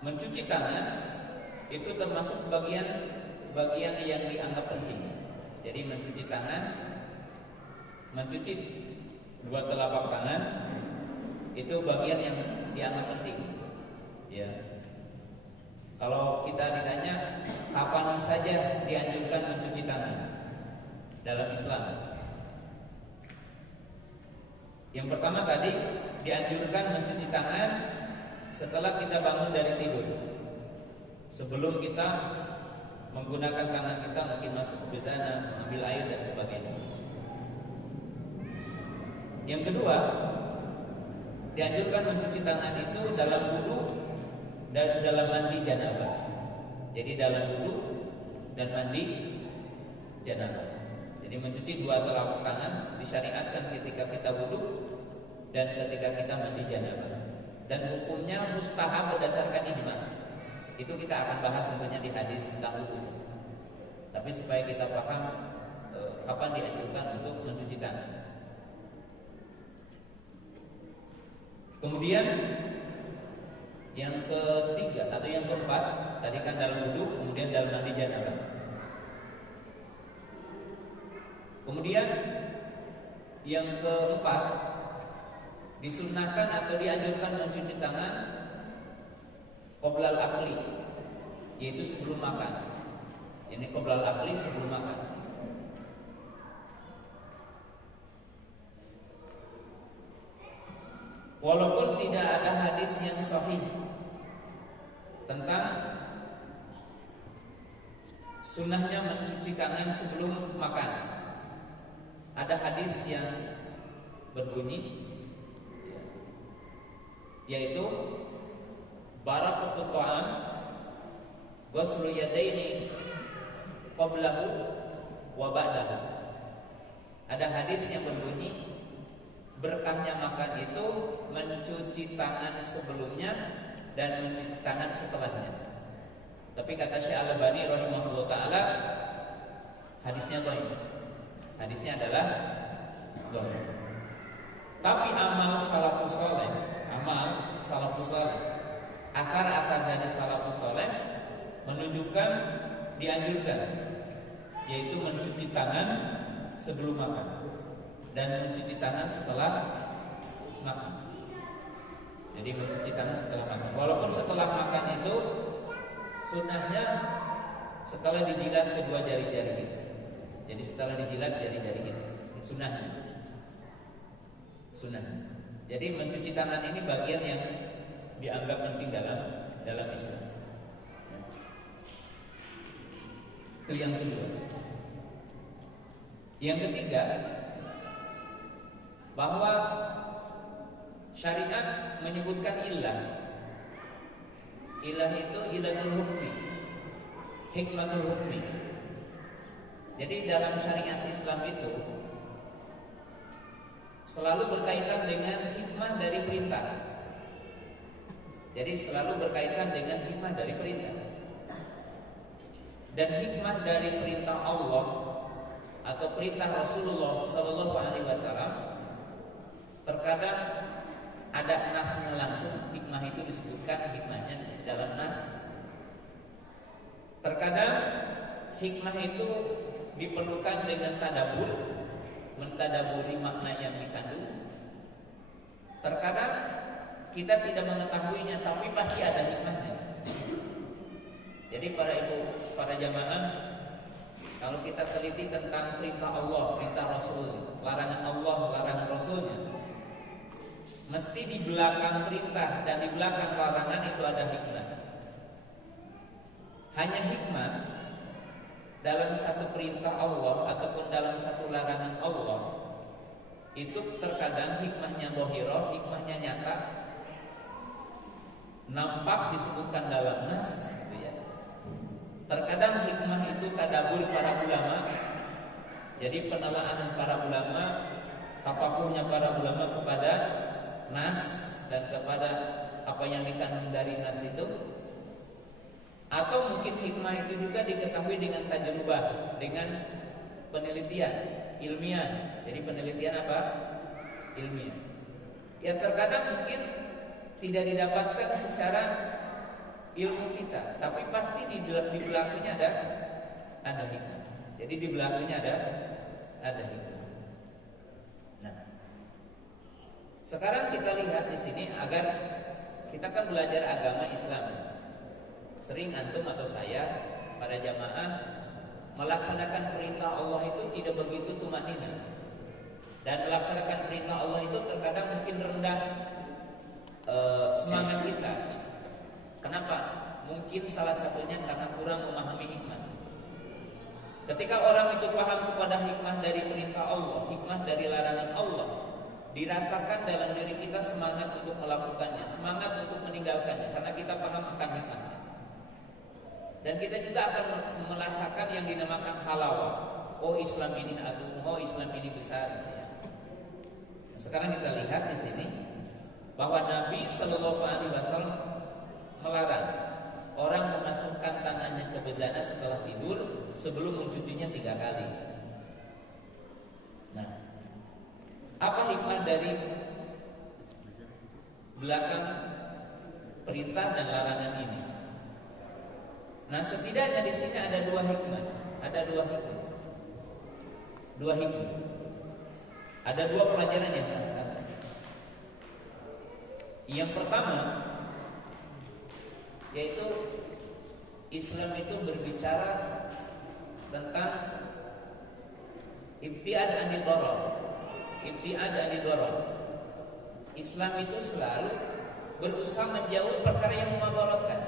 mencuci tangan itu termasuk bagian yang dianggap penting. Jadi mencuci tangan, mencuci dua telapak tangan itu bagian yang dianggap penting. Ya. Kalau kita ditanya kapan saja dianjurkan mencuci tangan dalam Islam, yang pertama tadi dianjurkan mencuci tangan setelah kita bangun dari tidur, sebelum kita menggunakan tangan kita mungkin masuk ke sana, mengambil air dan sebagainya. Yang kedua, dianjurkan mencuci tangan itu dalam wudu dan dalam mandi janabah. Jadi dalam wudu dan mandi janabah. Jadi mencuci dua telapak tangan disyariatkan ketika kita wudu dan ketika kita mandi janabah. Dan hukumnya mustahab berdasarkan ijma. Itu kita akan bahas tentunya di hadis tentang wudu. Tapi supaya kita paham kapan dianjurkan untuk mencuci tangan. Kemudian yang ketiga atau yang keempat, tadi kan dalam wudu, kemudian dalam mandi janabah. Kemudian yang keempat, disunnahkan atau dianjurkan mencuci tangan qoblal akli, yaitu sebelum makan. Ini qoblal akli sebelum makan. Walaupun tidak ada hadis yang sahih tentang sunnahnya mencuci tangan sebelum makan, ada hadis yang berbunyi yaitu barakatut ta'am ghuslu yadaini qablahu wa ba'dahu. Ada hadis yang berbunyi berkahnya makan itu mencuci tangan sebelumnya dan mencuci tangan setelahnya. Tapi kata Syekh Al-Albani rahimahullah taala, hadisnya dhaif. Hadisnya adalah dhaif. Tapi amal salafus saleh, akar-akar dari salafus saleh menunjukkan dianjurkan, yaitu mencuci tangan sebelum makan dan mencuci tangan setelah makan. Jadi mencuci tangan setelah makan. Walaupun setelah makan itu sunnahnya setelah dijilat kedua jari-jari kita. Jadi setelah dijilat jari-jari kita, sunnahnya. Jadi mencuci tangan ini bagian yang dianggap penting dalam Islam. Itu yang kedua. Yang ketiga, bahwa syariat menyebutkan ilah. Ilah itu ilatul hukmi, hikmatul hukmi. Jadi dalam syariat Islam itu selalu berkaitan dengan hikmah dari perintah. Jadi selalu berkaitan dengan hikmah dari perintah. Dan hikmah dari perintah Allah atau perintah Rasulullah Sallallahu Alaihi Wasallam, terkadang ada nasnya langsung, hikmah itu disebutkan hikmahnya dalam nas. Terkadang hikmah itu diperlukan dengan tadabbur, mentadaburi makna yang dikandung. Terkadang kita tidak mengetahuinya, tapi pasti ada hikmahnya. Jadi para jamaah, kalau kita teliti tentang perintah Allah, perintah Rasul, larangan Allah, larangan Rasulnya, mesti di belakang perintah dan di belakang larangan itu ada hikmah. Hanya hikmah dalam satu perintah Allah ataupun dalam satu larangan Allah itu terkadang hikmahnya zahirah, hikmahnya nyata, nampak disebutkan dalam nas, gitu ya. Terkadang hikmah itu tadabbur para ulama. Jadi penelaahan para ulama, tafakuhnya para ulama kepada nas dan kepada apa yang dikandung dari nas itu. Atau mungkin hikmah itu juga diketahui dengan tajrubah, dengan penelitian ilmiah. Jadi penelitian apa? Ilmiah. Ya terkadang mungkin tidak didapatkan secara ilmu kita, tapi pasti di belakangnya ada hikmah. Jadi di belakangnya ada hikmah. Nah, sekarang kita lihat di sini agar kita kan belajar agama Islam. Sering antum atau saya para jamaah melaksanakan perintah Allah itu tidak begitu tumanina. Dan melaksanakan perintah Allah itu terkadang mungkin rendah semangat kita. Kenapa? Mungkin salah satunya karena kurang memahami hikmah. Ketika orang itu paham kepada hikmah dari perintah Allah, hikmah dari larangan Allah, dirasakan dalam diri kita semangat untuk melakukannya, semangat untuk meninggalkannya, karena kita paham akan hikmahnya. Dan kita juga akan merasakan yang dinamakan halawah. Oh, Islam ini agung, oh Islam ini besar. Sekarang kita lihat di sini bahwa Nabi Shallallahu Alaihi Wasallam melarang orang memasukkan tangannya ke bezana setelah tidur sebelum mencucinya 3 kali. Nah, apa hikmah dari belakang perintah dan larangan ini? Nah, setidaknya di sini ada 2 hikmah. Ada 2 hikmah. 2 hikmah. Ada 2 pelajaran yang sangat penting. Yang pertama, yaitu Islam itu berbicara tentang ibtiad anil darar. Ibtiad anil darar. Islam itu selalu berusaha menjauhi perkara yang memadaratkan.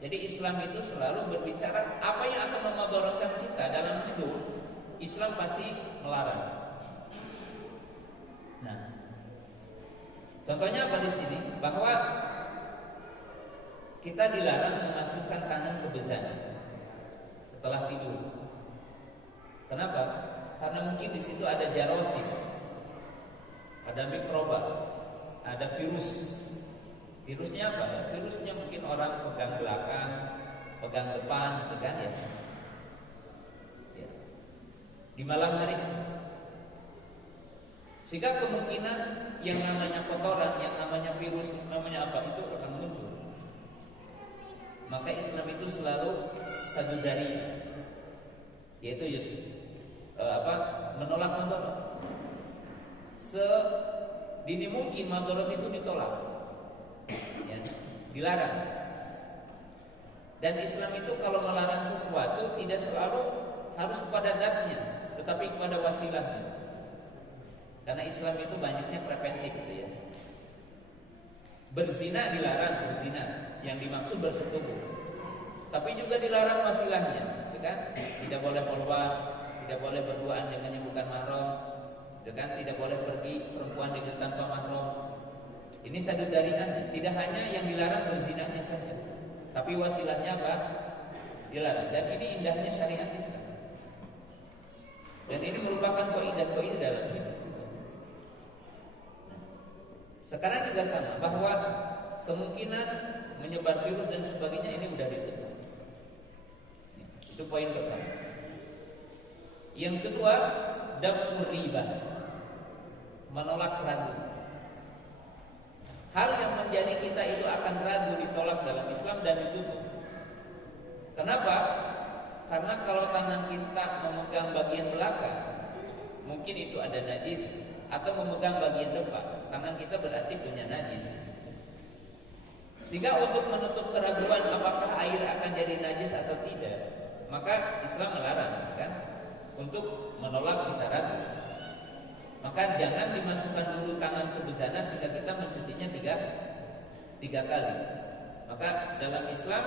Jadi Islam itu selalu berbicara apa yang akan memadaratkan kita dalam hidup. Islam pasti melarang. Nah, contohnya apa di sini? Bahwa kita dilarang memasukkan tangan ke bezana setelah tidur. Kenapa? Karena mungkin di situ ada jarosim, ada mikroba, ada virus. Virusnya apa ya? Virusnya mungkin orang pegang belakang, pegang depan, gitu kan ya. Di malam hari, sehingga kemungkinan yang namanya kotoran, yang namanya virus, namanya apa itu akan muncul. Maka Islam itu selalu sadudari, yaitu menolak madarat. Sedini mungkin madarat itu ditolak, ya, dilarang. Dan Islam itu kalau melarang sesuatu tidak selalu harus kepada zatnya, tetapi kepada wasilahnya. Karena Islam itu banyaknya preventif, gitu ya. Berzina dilarang, berzina yang dimaksud bersetubuh. Tapi juga dilarang wasilahnya, gitu kan? Tidak boleh berbuat, tidak boleh berduaan dengan yang bukan mahram, gitu kan? Tidak boleh pergi perempuan dengan tanpa mahram. Ini sadudariannya. Tidak hanya yang dilarang berzinanya saja, tapi wasilahnya apa? Dilarang. Dan ini indahnya syariat Islam. Dan ini merupakan kaidah-kaidah dalam hidup. Sekarang juga sama, bahwa kemungkinan menyebar virus dan sebagainya ini sudah ditutup. Itu poin pertama. Yang kedua, daf'ur riba, menolak ragu. Hal yang menjadi kita itu akan ragu ditolak dalam Islam dan ditutup. Kenapa? Karena kalau tangan kita memegang bagian belakang, mungkin itu ada najis, atau memegang bagian depan, tangan kita berarti punya najis. Sehingga untuk menutup keraguan apakah air akan jadi najis atau tidak, maka Islam melarang, kan? Untuk menolak kita ragu. Maka jangan dimasukkan dulu tangan ke bezana sehingga kita mencucinya tiga kali. Maka dalam Islam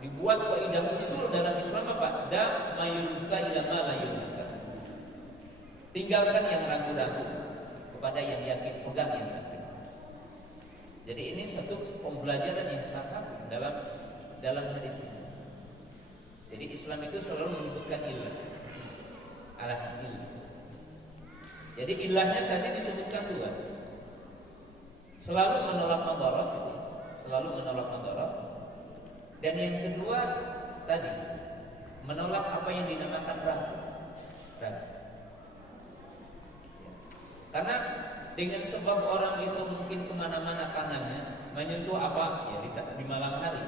dibuat kaidah usul dalam Islam apa? Da mayuruka ila ma la yuruka. Tinggalkan yang ragu-ragu kepada yang yakin, pegang yang yakin. Jadi ini satu pembelajaran yang sangat dalam hadis ini. Jadi Islam itu selalu menyebutkan ilah, alasan ilah. Jadi ilahnya tadi disebutkan 2. Selalu menolak madarat, selalu menolak madarat. Dan yang kedua tadi menolak apa yang dinamakan ragu. Karena dengan sebab orang itu mungkin kemana-mana tangannya, menyentuh apa? Ya di malam hari.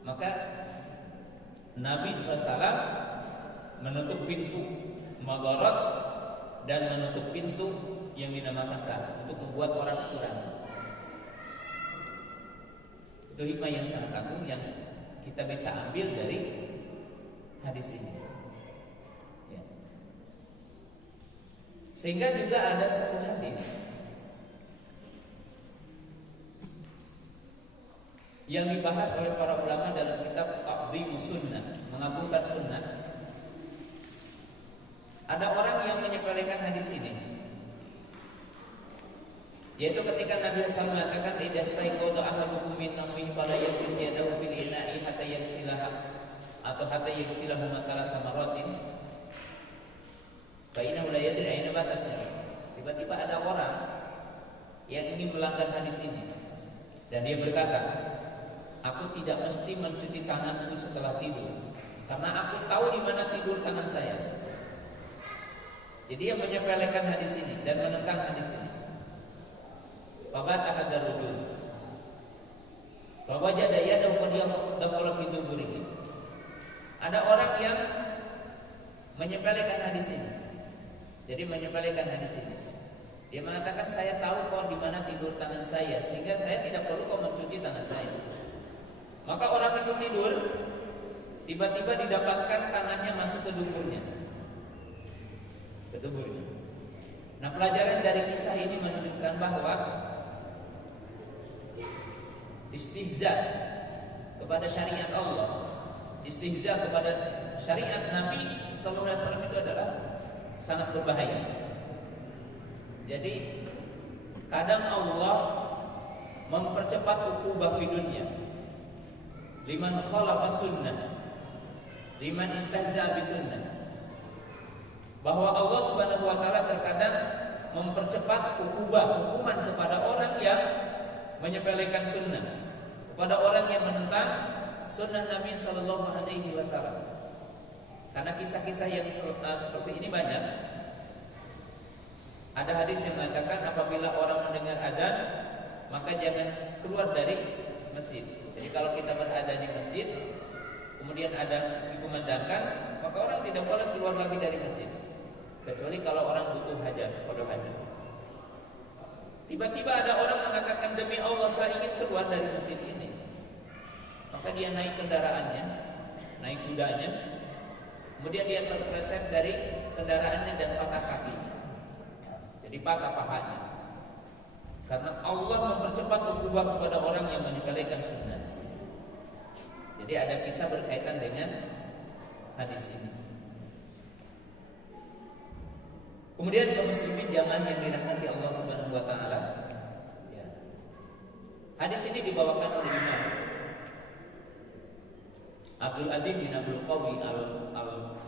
Maka Nabi SAW menutup pintu madarat dan menutup pintu yang dinamakan kafir untuk membuat orang curang. Itu hikmah yang sangat agung yang kita bisa ambil dari hadis ini. Ya. Sehingga juga ada satu hadis yang dibahas oleh para ulama dalam kitab Ta'dhimus Sunnah, mengagungkan sunnah. Ada orang yang menyepelekan hadis ini, yaitu ketika Nabi SAW mengatakan idza staiqadha ahadukum min nawmihi fala yabris yadahu fil ina'i hatta yaghsilaha atau hatta yaghsilahu mathalan tamaratin fa innahu la yadri aina batat. Tiba-tiba ada orang yang ingin melanggar hadis ini dan dia berkata, aku tidak mesti mencuci tanganku setelah tidur karena aku tahu di mana tidur tangan saya. Jadi dia menyepelekan hadis ini dan menentang hadis ini. Fabata hadar rujul. Fawajada yadahu qad yadkhulu fi duburihi. Ada orang yang menyepelekan hadis ini. Jadi menyepelekan hadis ini. Dia mengatakan saya tahu kok di mana tidur tangan saya sehingga saya tidak perlu kok mencuci tangan saya. Maka orang itu tidur, tiba-tiba didapatkan tangannya masuk ke duburnya. Nah, pelajaran dari kisah ini menunjukkan bahwa istihza kepada syariat Allah, istihza kepada syariat Nabi sallallahu alaihi wasallam itu adalah sangat berbahaya. Jadi kadang Allah mempercepat ukubah di dunia. Liman khalafa sunnah, liman istahza bi sunnah. Bahwa Allah Subhanahu wa taala terkadang mempercepat hukuman kepada orang yang menyepelekan sunnah, kepada orang yang menentang sunnah Nabi sallallahu alaihi wasallam. Karena kisah-kisah yang seperti ini banyak. Ada hadis yang mengatakan apabila orang mendengar adzan, maka jangan keluar dari masjid. Jadi kalau kita berada di masjid, kemudian adzan dikumandangkan, maka orang tidak boleh keluar lagi dari masjid. Kecuali kalau orang butuh hajat, perlu hajat. Tiba-tiba ada orang mengatakan demi Allah saya ingin keluar dari masjid ini. Maka dia naik kendaraannya, naik kudanya, kemudian dia terpleset dari kendaraannya dan patah kaki. Jadi patah pahanya. Karena Allah mempercepat ukubah kepada orang yang menyepelekan sunnah. Jadi ada kisah berkaitan dengan hadis ini. Kemudian kaum muslimin jamaah yang dirahmati Allah Subhanahu wa taala. Ya. Hadis ini dibawakan oleh Imam Abdul Adim bin Abdul Qawi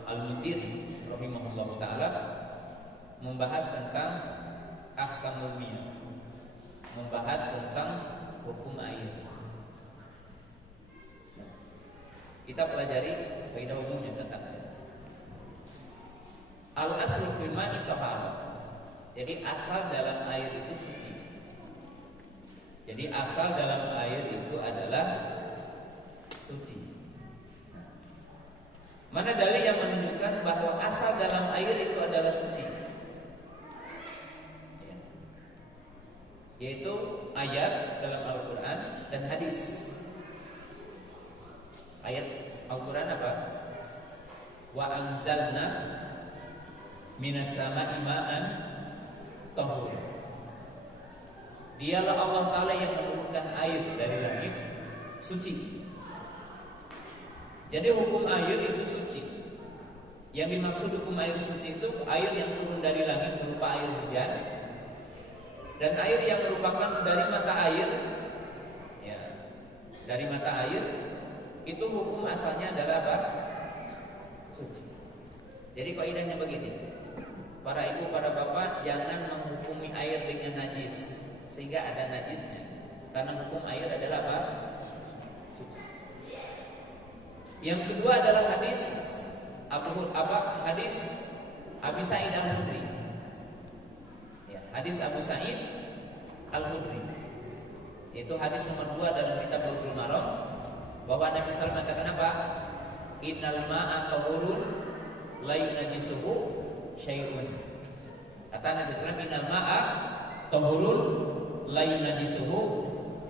Al-Mudiri rahimahullah taala membahas tentang ahkamul miyah, membahas tentang hukum air. Kita pelajari kaidah umumnya tentang air. Al-aslu fil ma'i taharah. Jadi asal dalam air itu suci. Jadi asal dalam air itu adalah suci. Mana dalil yang menunjukkan bahwa asal dalam air itu adalah suci? Yaitu ayat dalam Al-Quran dan hadis. Ayat Al-Quran apa? Wa anzalna minas sama'i ma'an tahur. Dialah Allah Ta'ala yang menurunkan air dari langit suci. Jadi hukum air itu suci. Yang dimaksud hukum air suci itu air yang turun dari langit berupa air hujan dan air yang merupakan dari mata air, ya, dari mata air itu hukum asalnya adalah apa? Suci. Jadi kaidahnya begini. Para ibu, para bapak jangan menghukumi air dengan najis sehingga ada najisnya. Karena hukum air adalah apa? Suci. Yang kedua adalah hadis hadis Abi Sa'id Al-Khudri. Ya, hadis Abu Sa'id Al-Khudri. Yaitu hadis nomor 2 dalam kitab Bulughul Maram, bahwa Nabi SAW mengatakan apa? Innal ma'a tahurun la yunajjisuhu syai'un. Kata Nabi SAW, innal ma'a tahurun la yunajjisuhu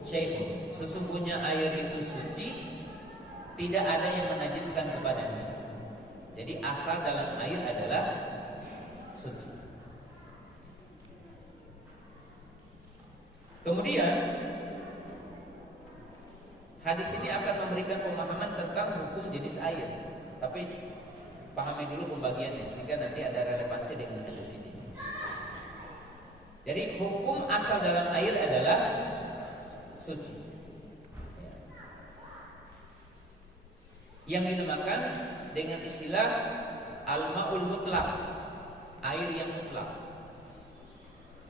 syai'un. Sesungguhnya air itu suci, tidak ada yang menajiskan kepadanya. Jadi asal dalam air adalah suci. Kemudian hadis ini akan memberikan pemahaman tentang hukum jenis air. Tapi pahami dulu pembagiannya sehingga nanti ada relevansi dengan hadis ini. Jadi hukum asal dalam air adalah suci. Yang dinamakan dengan istilah al-ma'ul mutlak, air yang mutlak.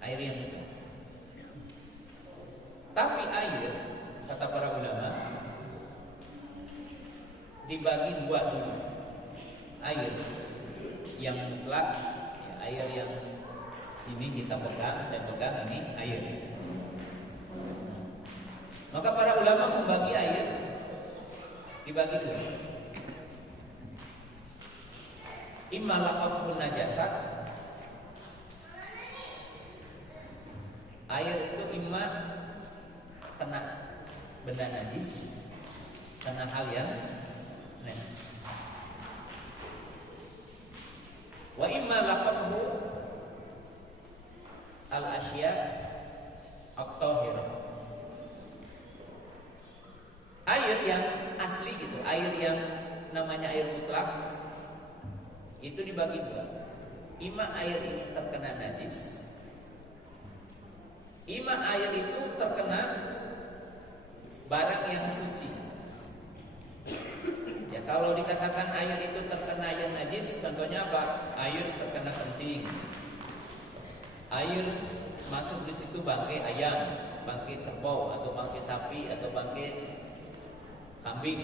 Air yang mutlak. Tapi air, kata para ulama, dibagi dua dulu. Air yang mutlak, ya, air yang ini kita pegang, saya pegang, ini air. Maka para ulama membagi air dibagi dua. Imma laqatun najasat. Air itu imma kena benda najis, kena hal yang najis. Wa imma laqathu al-asya' at-tahirah. Air yang asli gitu, air yang namanya air mutlak itu dibagi dua. Ima air ini terkena najis, ima air itu terkena barang yang suci. Ya, kalau dikatakan air itu terkena yang najis, contohnya apa? Air terkena kencing, air masuk di situ bangkai ayam, bangkai kerbau, atau bangkai sapi, atau bangkai kambing,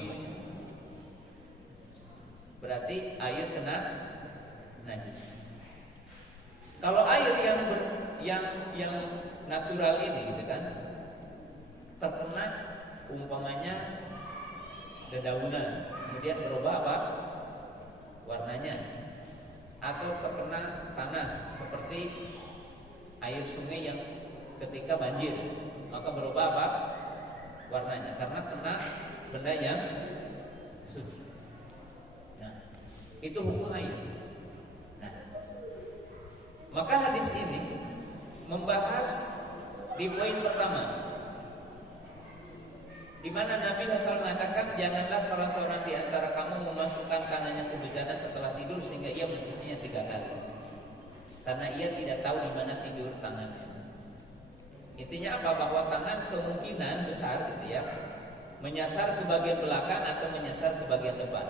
berarti air kena najis. Kalau air yang natural ini gitu kan, terkena umpamanya dedaunan, kemudian berubah apa? Warnanya, atau terkena tanah seperti air sungai yang ketika banjir, maka berubah apa? Warnanya, karena kena benda yang suci. Nah, itu hukum air. Nah, maka hadis ini membahas di poin pertama, di mana Nabi SAW mengatakan, janganlah salah seorang di antara kamu memasukkan tangannya ke bejana setelah tidur sehingga ia mencucinya 3 kali, karena ia tidak tahu di mana tidur tangannya. Intinya apa? Bahwa tangan kemungkinan besar gitu ya, menyasar ke bagian belakang atau menyasar ke bagian depan.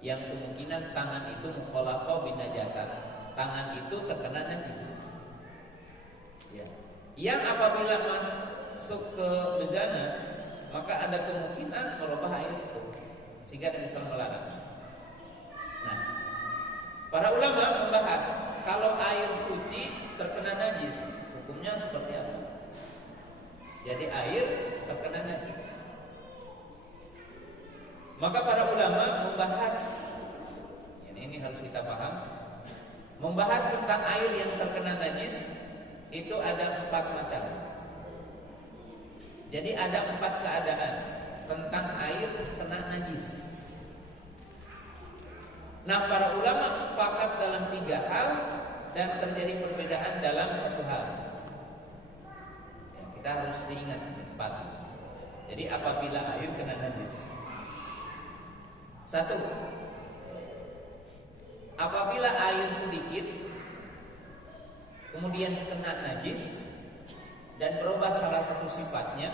Yang kemungkinan tangan itu mukhalaqah bin najasah, tangan itu terkena najis. Ya. Yang apabila masuk ke bejana, maka ada kemungkinan merubah air itu, sehingga bisa melarang. Nah, para ulama membahas kalau air suci terkena najis, hukumnya seperti apa? Jadi air terkena najis. Maka para ulama membahas, ini harus kita paham, membahas tentang air yang terkena najis itu ada 4 macam. Jadi ada 4 keadaan tentang air kena najis. Nah, para ulama sepakat dalam 3 hal dan terjadi perbedaan dalam 1 hal. Kita harus diingat 4. Jadi apabila air kena najis, 1, apabila air sedikit kemudian kena najis dan berubah salah satu sifatnya,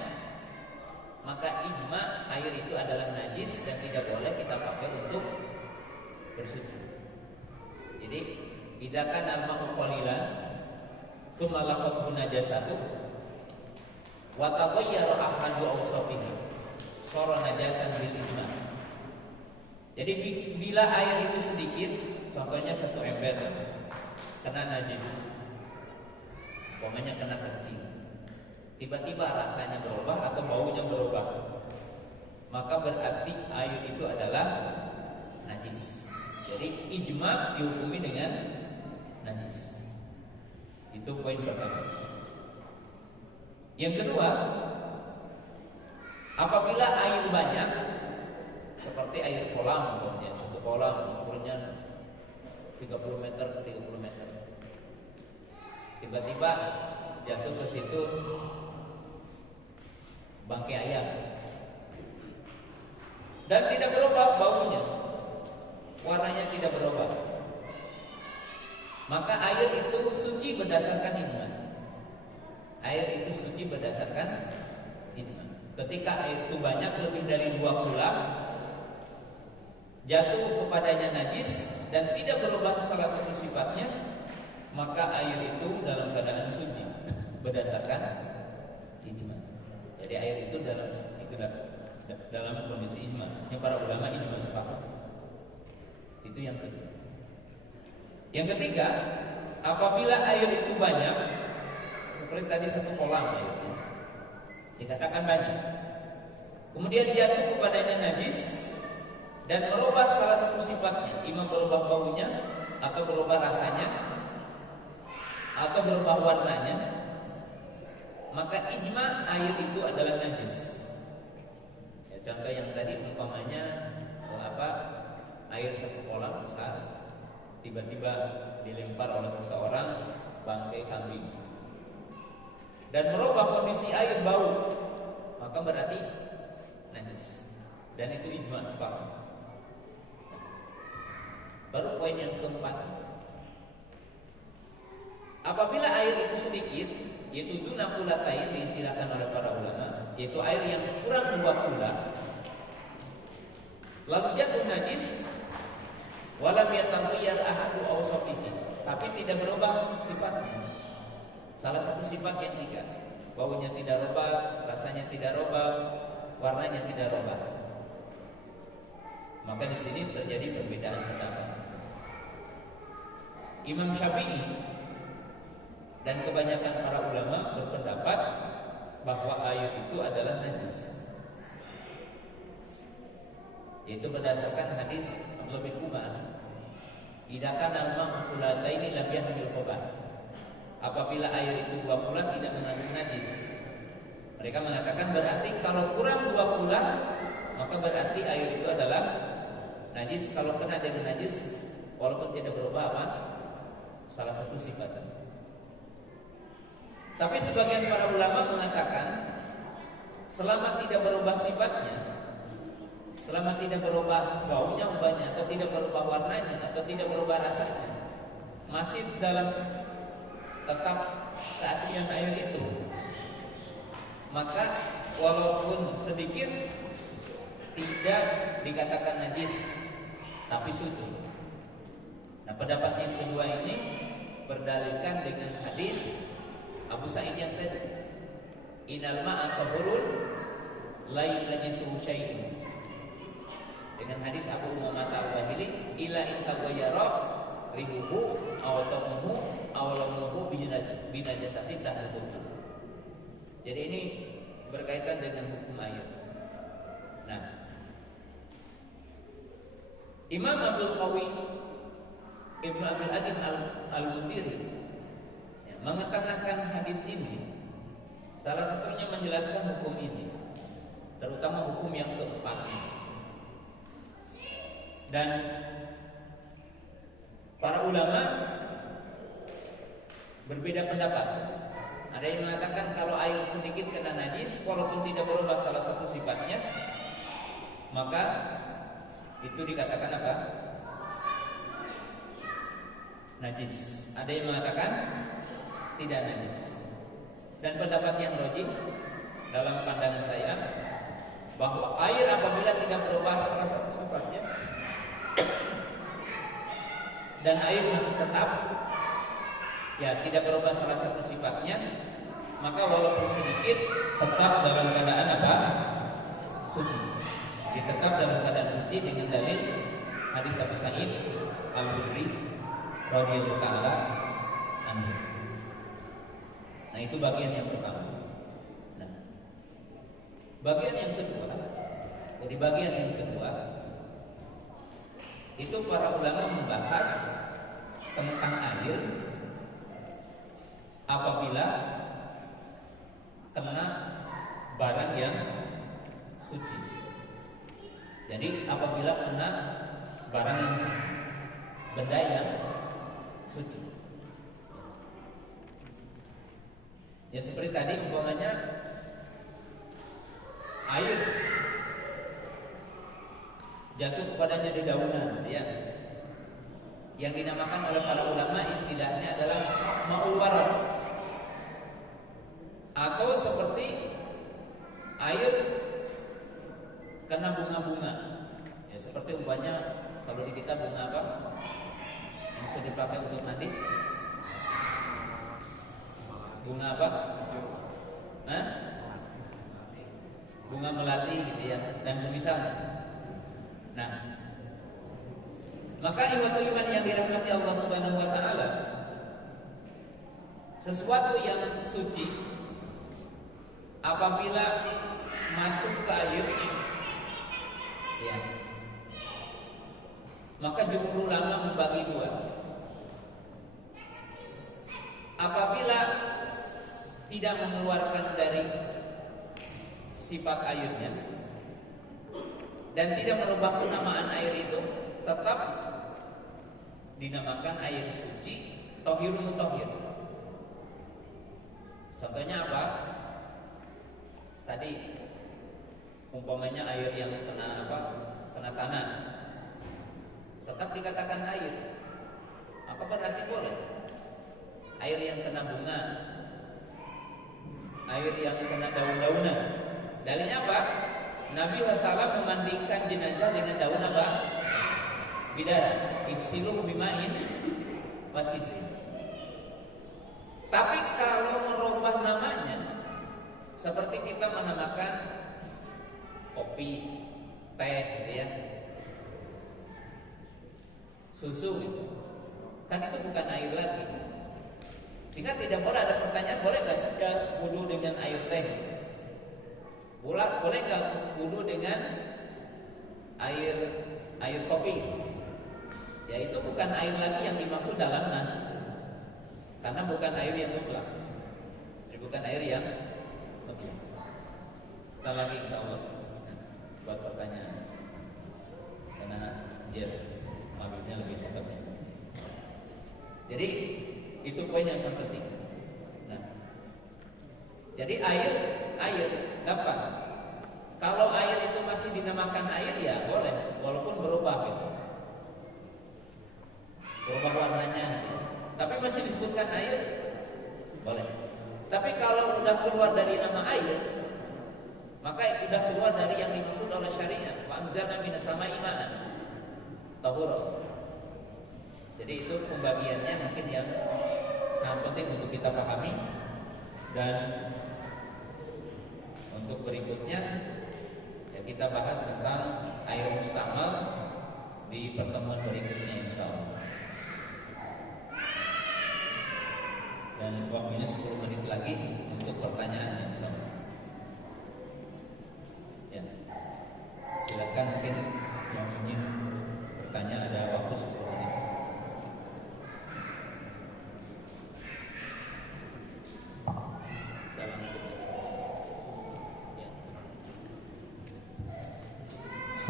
maka ijma air itu adalah najis dan tidak boleh kita pakai untuk bersuci. Jadi idza kana al-ma'u qalilan tsumma laqat najasatu wa taghayyara ahadu awsafihi sara najasan bil ijma. Jadi bila air itu sedikit, contohnya 1 ember kena najis, umpamanya kena kencing, tiba-tiba rasanya berubah atau baunya berubah, maka berarti air itu adalah najis. Jadi ijma dihukumi dengan najis. Itu poin pertama. Yang kedua, apabila air banyak seperti air kolam, umpamanya satu kolam ukurnya 30 meter ke 30 meter, tiba-tiba jatuh ke situ bangkai ayam dan tidak berubah baunya, warnanya tidak berubah, maka air itu suci berdasarkan ijma. Air itu suci berdasarkan ijma. Ketika air itu banyak lebih dari 2 kula, jatuh kepadanya najis dan tidak berubah salah satu sifatnya, maka air itu dalam keadaan suci berdasarkan ijma. Jadi air itu dalam kondisi ijma. Yang para ulama ijma sepakat. Itu yang kedua. Yang ketiga, apabila air itu banyak, seperti tadi satu kolam airnya, dikatakan banyak, kemudian jatuh kepadanya najis dan merubah salah satu sifatnya, imam berubah baunya atau berubah rasanya atau berubah warnanya, maka ijma air itu adalah najis. Ya, contoh yang tadi umpamanya air satu kolam besar tiba-tiba dilempar oleh seseorang bangkai kambing dan merubah kondisi air bau, maka berarti najis. Dan itu ijma sepakat. Baru poin yang keempat, apabila air itu sedikit, yaitu duna kulatain, diistilahkan oleh para ulama, yaitu air yang kurang 2 kula, lalu jatuh najis, walam yataghayyar ahadu awsafihi, tapi tidak berubah sifatnya. Salah satu sifat yang 3, baunya tidak rubah, rasanya tidak rubah, warnanya tidak rubah, maka di sini terjadi perbedaan pendapat. Imam Syafi'i dan kebanyakan para ulama berpendapat bahwa air itu adalah najis, yaitu berdasarkan hadis Abdullah bin Umar, idza kana al-ma'u qulataini lam yahmil khabath. Apabila air itu 2 kula tidak mengandung najis. Mereka mengatakan berarti kalau kurang 2 kula, maka berarti air itu adalah najis. Kalau kena dengan najis, walaupun tidak berubah salah satu sifatnya. Tapi sebagian para ulama mengatakan selama tidak berubah sifatnya, selama tidak berubah baunya umpamanya, atau tidak berubah warnanya, atau tidak berubah rasanya, masih dalam tetap keaslian air itu, maka walaupun sedikit tidak dikatakan najis, tapi suci. Nah, pendapat yang kedua ini berdalilkan dengan hadis Abu Sa'id yang tadi, innal ma'a tahurun la yunajjisuhu syai'un, dengan hadis Abu Umamah al-Bahili, ila in taghayyara rihuhu aw tamuhu aw lamuhu binajasati tahduhu. Jadi ini berkaitan dengan hukum air. Nah, Imam Abdul Qawi Ibnu Abil Adin al-Mundiri mengetengahkan hadis ini, salah satunya menjelaskan hukum ini, terutama hukum yang keempat ini. Dan para ulama berbeda pendapat. Ada yang mengatakan kalau air sedikit kena najis, walaupun tidak berubah salah satu sifatnya, maka itu dikatakan apa? Najis. Ada yang mengatakan tidak najis. Dan pendapat yang rajih dalam pandangan saya, bahwa air apabila tidak berubah salah satu sifatnya dan air masih tetap tidak berubah salah satu sifatnya, maka walaupun sedikit tetap dalam keadaan apa? Suci. Tetap dalam keadaan suci dengan dalil hadis Abu Sa'id Al-Khudri radhiyallahu ta'ala anhu. Nah, itu bagian yang pertama. Bagian yang kedua, dari bagian yang kedua itu para ulama membahas tentang air apabila kena barang yang suci. Jadi apabila kena barang yang suci, benda yang suci. Ya seperti tadi umpamanya air jatuh kepadanya di daunan, ya. Yang dinamakan oleh para ulama istilahnya adalah ma'ul warad. Atau seperti air kena bunga-bunga. Ya seperti umpamanya kalau di kita bunga apa? Yang sudah dipakai untuk mandi? Bunga apa? Hah? Bunga melati gitu ya, dan semisalnya. Nah, maka ikhwatul iman yang dirahmati Allah Subhanahu wa taala, sesuatu yang suci apabila masuk ke air, ya, maka jumhur ulama membagi dua. Apabila tidak mengeluarkan dari sifat airnya dan tidak merubah kenamaan air itu, tetap dinamakan air suci, thahirun mutahhir. Contohnya apa? Tadi umpamanya air yang kena apa? Kena tanah, tetap dikatakan air. Maka berarti boleh. Air yang kena bunga, air yang kena daun-daunan. Dalilnya apa? Nabi SAW memandingkan jenazah dengan daun apa? Bidara. Iksilu bima'in wasidrin. Tapi kalau merubah namanya, seperti kita menamakan kopi, teh, gitu ya, susu, gitu. Kan itu bukan air lagi. Sehingga tidak boleh ada pertanyaan, boleh nggak saya wudu dengan air teh? Boleh nggak wudu dengan air kopi? Ya itu bukan air lagi yang dimaksud dalam nas, karena bukan air yang mutlak. Jadi bukan air yang mutlak. Kita lagi insya Allah buat pertanyaan, karena dia maksudnya lebih tepat. Jadi itu poin yang sangat penting. Nah, jadi air gampang. Kalau air itu masih dinamakan air ya boleh, walaupun berubah gitu, berubah warnanya, gitu. Tapi masih disebutkan air, boleh. Tapi kalau udah keluar dari nama air, maka udah keluar dari yang dimaksud oleh syariat. Wa anzalna minas sama'i ma'an tahura. Jadi itu pembagiannya mungkin yang sangat penting untuk kita pahami. Dan untuk berikutnya ya kita bahas tentang air mustamal di pertemuan berikutnya insyaallah. Dan waktunya 10 menit lagi untuk pertanyaan insyaallah. Ya. Silakan mungkin yang ingin bertanya, ada waktu 10 menit.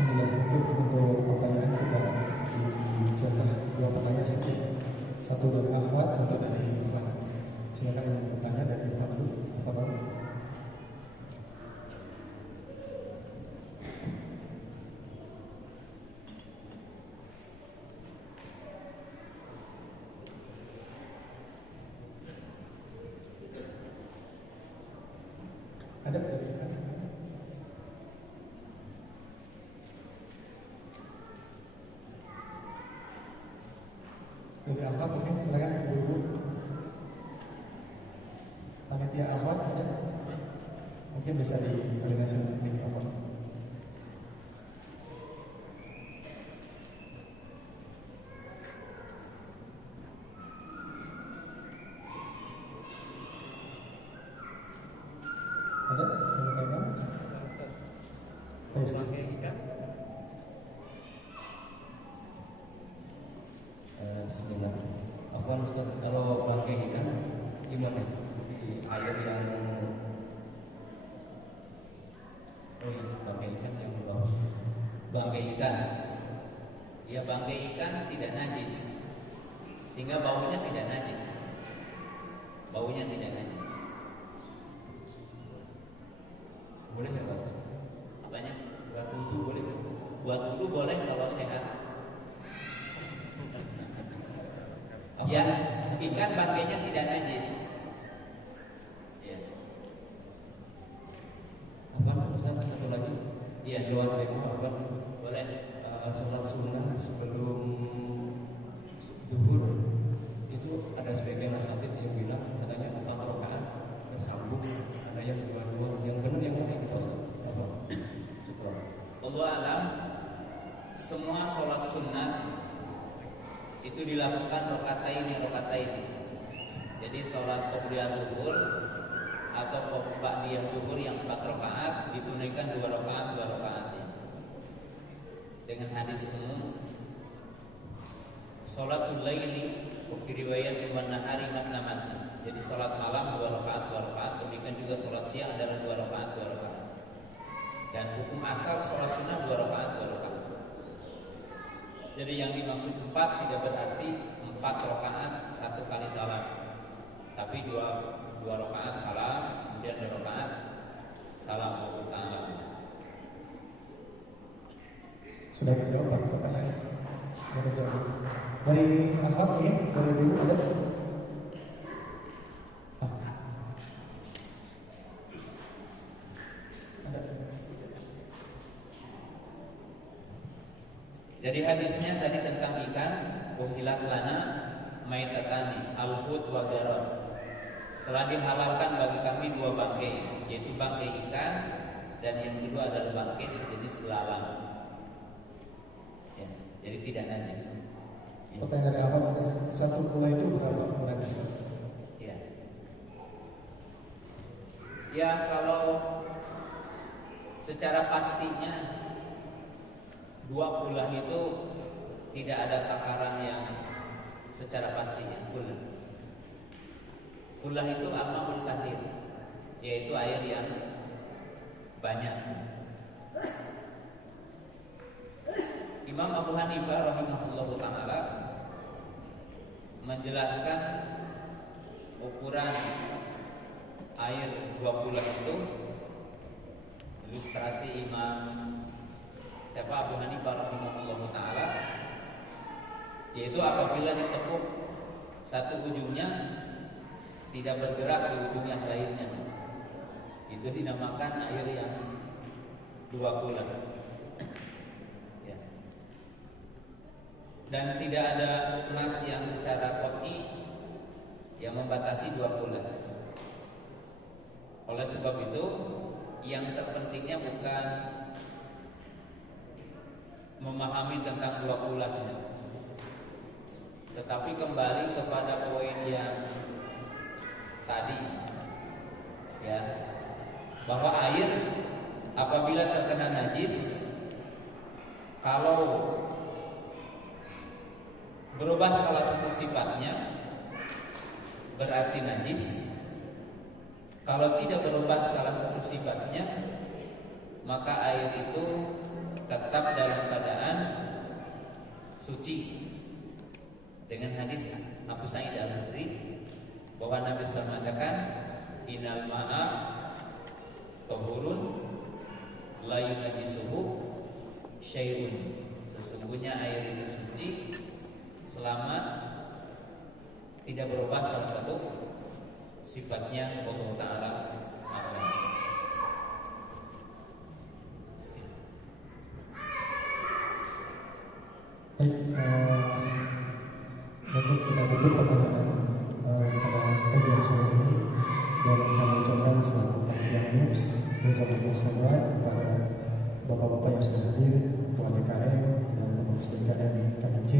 Alhamdulillah, untuk pertanyaan kita dijawab dua pertanyaan sedikit. Satu dari Ahmad, satu dari Irfan. Silakan yang bertanya dari Irfan dulu. Tafadhol. Ada dari Irfan? Dari Ahmad mungkin silakan ibu-ibu. Panitia Ahmad ada? Mungkin bisa dikoordinasi dengan Ahmad. Ada yang bertanya? bangkai ikan? Sebenarnya apa Ustaz, kalau bangkai ikan gimana? Di air yang bangkai ikan yang berbau. Bangkai ikan, ya bangkai ikan tidak najis, sehingga baunya tidak najis. Baunya tidak najis. Boleh nggak Pak? Apanya? Buat wudhu boleh nggak? Buat wudhu boleh kalau sehat. Ya, ikan bangkainya tidak najis. Ya, Apa Ustaz, satu lagi? Iya. Di luar tema apa? boleh. Sholat sunnah sebelum zuhur itu ada sebagian hadis yang bilang katanya 4 rakaat bersambung, ada yang 2, yang benar yang mana gitu Ustaz? Apa? Syukur. Allah alam, semua sholat sunat itu dilakukan rokataini. Jadi sholat qobliyah zuhur atau ba'diyah zuhur yang 4 rakaat ditunaikan 2 rakaat. Dengan hadis umum, sholatul laili di riwayat Ibnu Nahari matna. Jadi sholat malam 2 rakaat. Demikian juga sholat siang adalah 2 rakaat. Dan hukum asal sholat sunnah 2 rakaat. Jadi yang dimaksud 4 tidak berarti 4 rakaat 1 kali salam, tapi 2 rakaat salam, kemudian 2 rakaat salam Allah Ta'ala. Sudah dijawab Pak pertanyaan? Sudah dijawab. Dari akhwat ya, dari dulu ada? Ada. Jadi hadisnya tadi tentang ikan, uhilat lana maitatani al-hut wa garon. Telah dihalalkan bagi kami 2 bangkai, yaitu bangkai ikan dan yang kedua adalah bangkai sejenis belalang. Ya, jadi tidak najis. Pertanyaan dari akhwat, satu pula itu berapa ukuran Islam? Ya. Ya, kalau secara pastinya 2 pulah itu tidak ada takaran yang secara pastinya. Pulah itu al-ma'ul katsir, yaitu air yang banyak. Imam Abu Hanifah rahimahullahu ta'ala menjelaskan ukuran air 2 pulah itu. Ilustrasi Imam Abu Hanifah rahimahullahu ta'ala, yaitu apabila ditekuk satu ujungnya tidak bergerak di ujung yang lainnya, itu dinamakan air yang 2 pulah. Ya. Dan tidak ada nas yang secara qat'i yang membatasi 2 pulah. Oleh sebab itu, yang terpentingnya bukan memahami tentang 2 pulahnya, tetapi kembali kepada poin yang tadi, ya, bahwa air apabila terkena najis, kalau berubah salah satu sifatnya berarti najis. Kalau tidak berubah salah satu sifatnya, maka air itu tetap dalam keadaan suci. Dengan hadis Abu Sa'id Al-Khudri bahwa Nabi SAW mengatakan, innal ma'a tahurun la yunajjisuhu syai'un. Sesungguhnya air itu suci selama tidak berubah salah satu sifatnya. Allah Ta'ala a'lam. Baik, mungkin kita tutup pertanyaan pada kajian sore ini dan kami ucapkan selamat pagi news jazakumullah khairan kepada bapak-bapak yang sudah hadir, ketua DKM dan pengurus DKM KMC.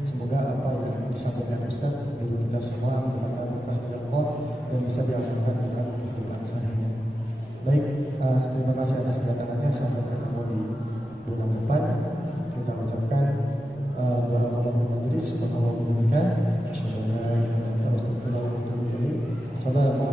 Semoga apa yang disampaikan Ustaz bagi kita semua mendapat berkah dalam dan bisa diamalkan dalam kehidupan sehari-hari. Baik, terima kasih atas kedatangannya. Sampai ketemu di bulan depan. Kita ucapkan bahwa majelis semoga Allah memberikan. Assalamualaikum warahmatullahi wabarakatuh.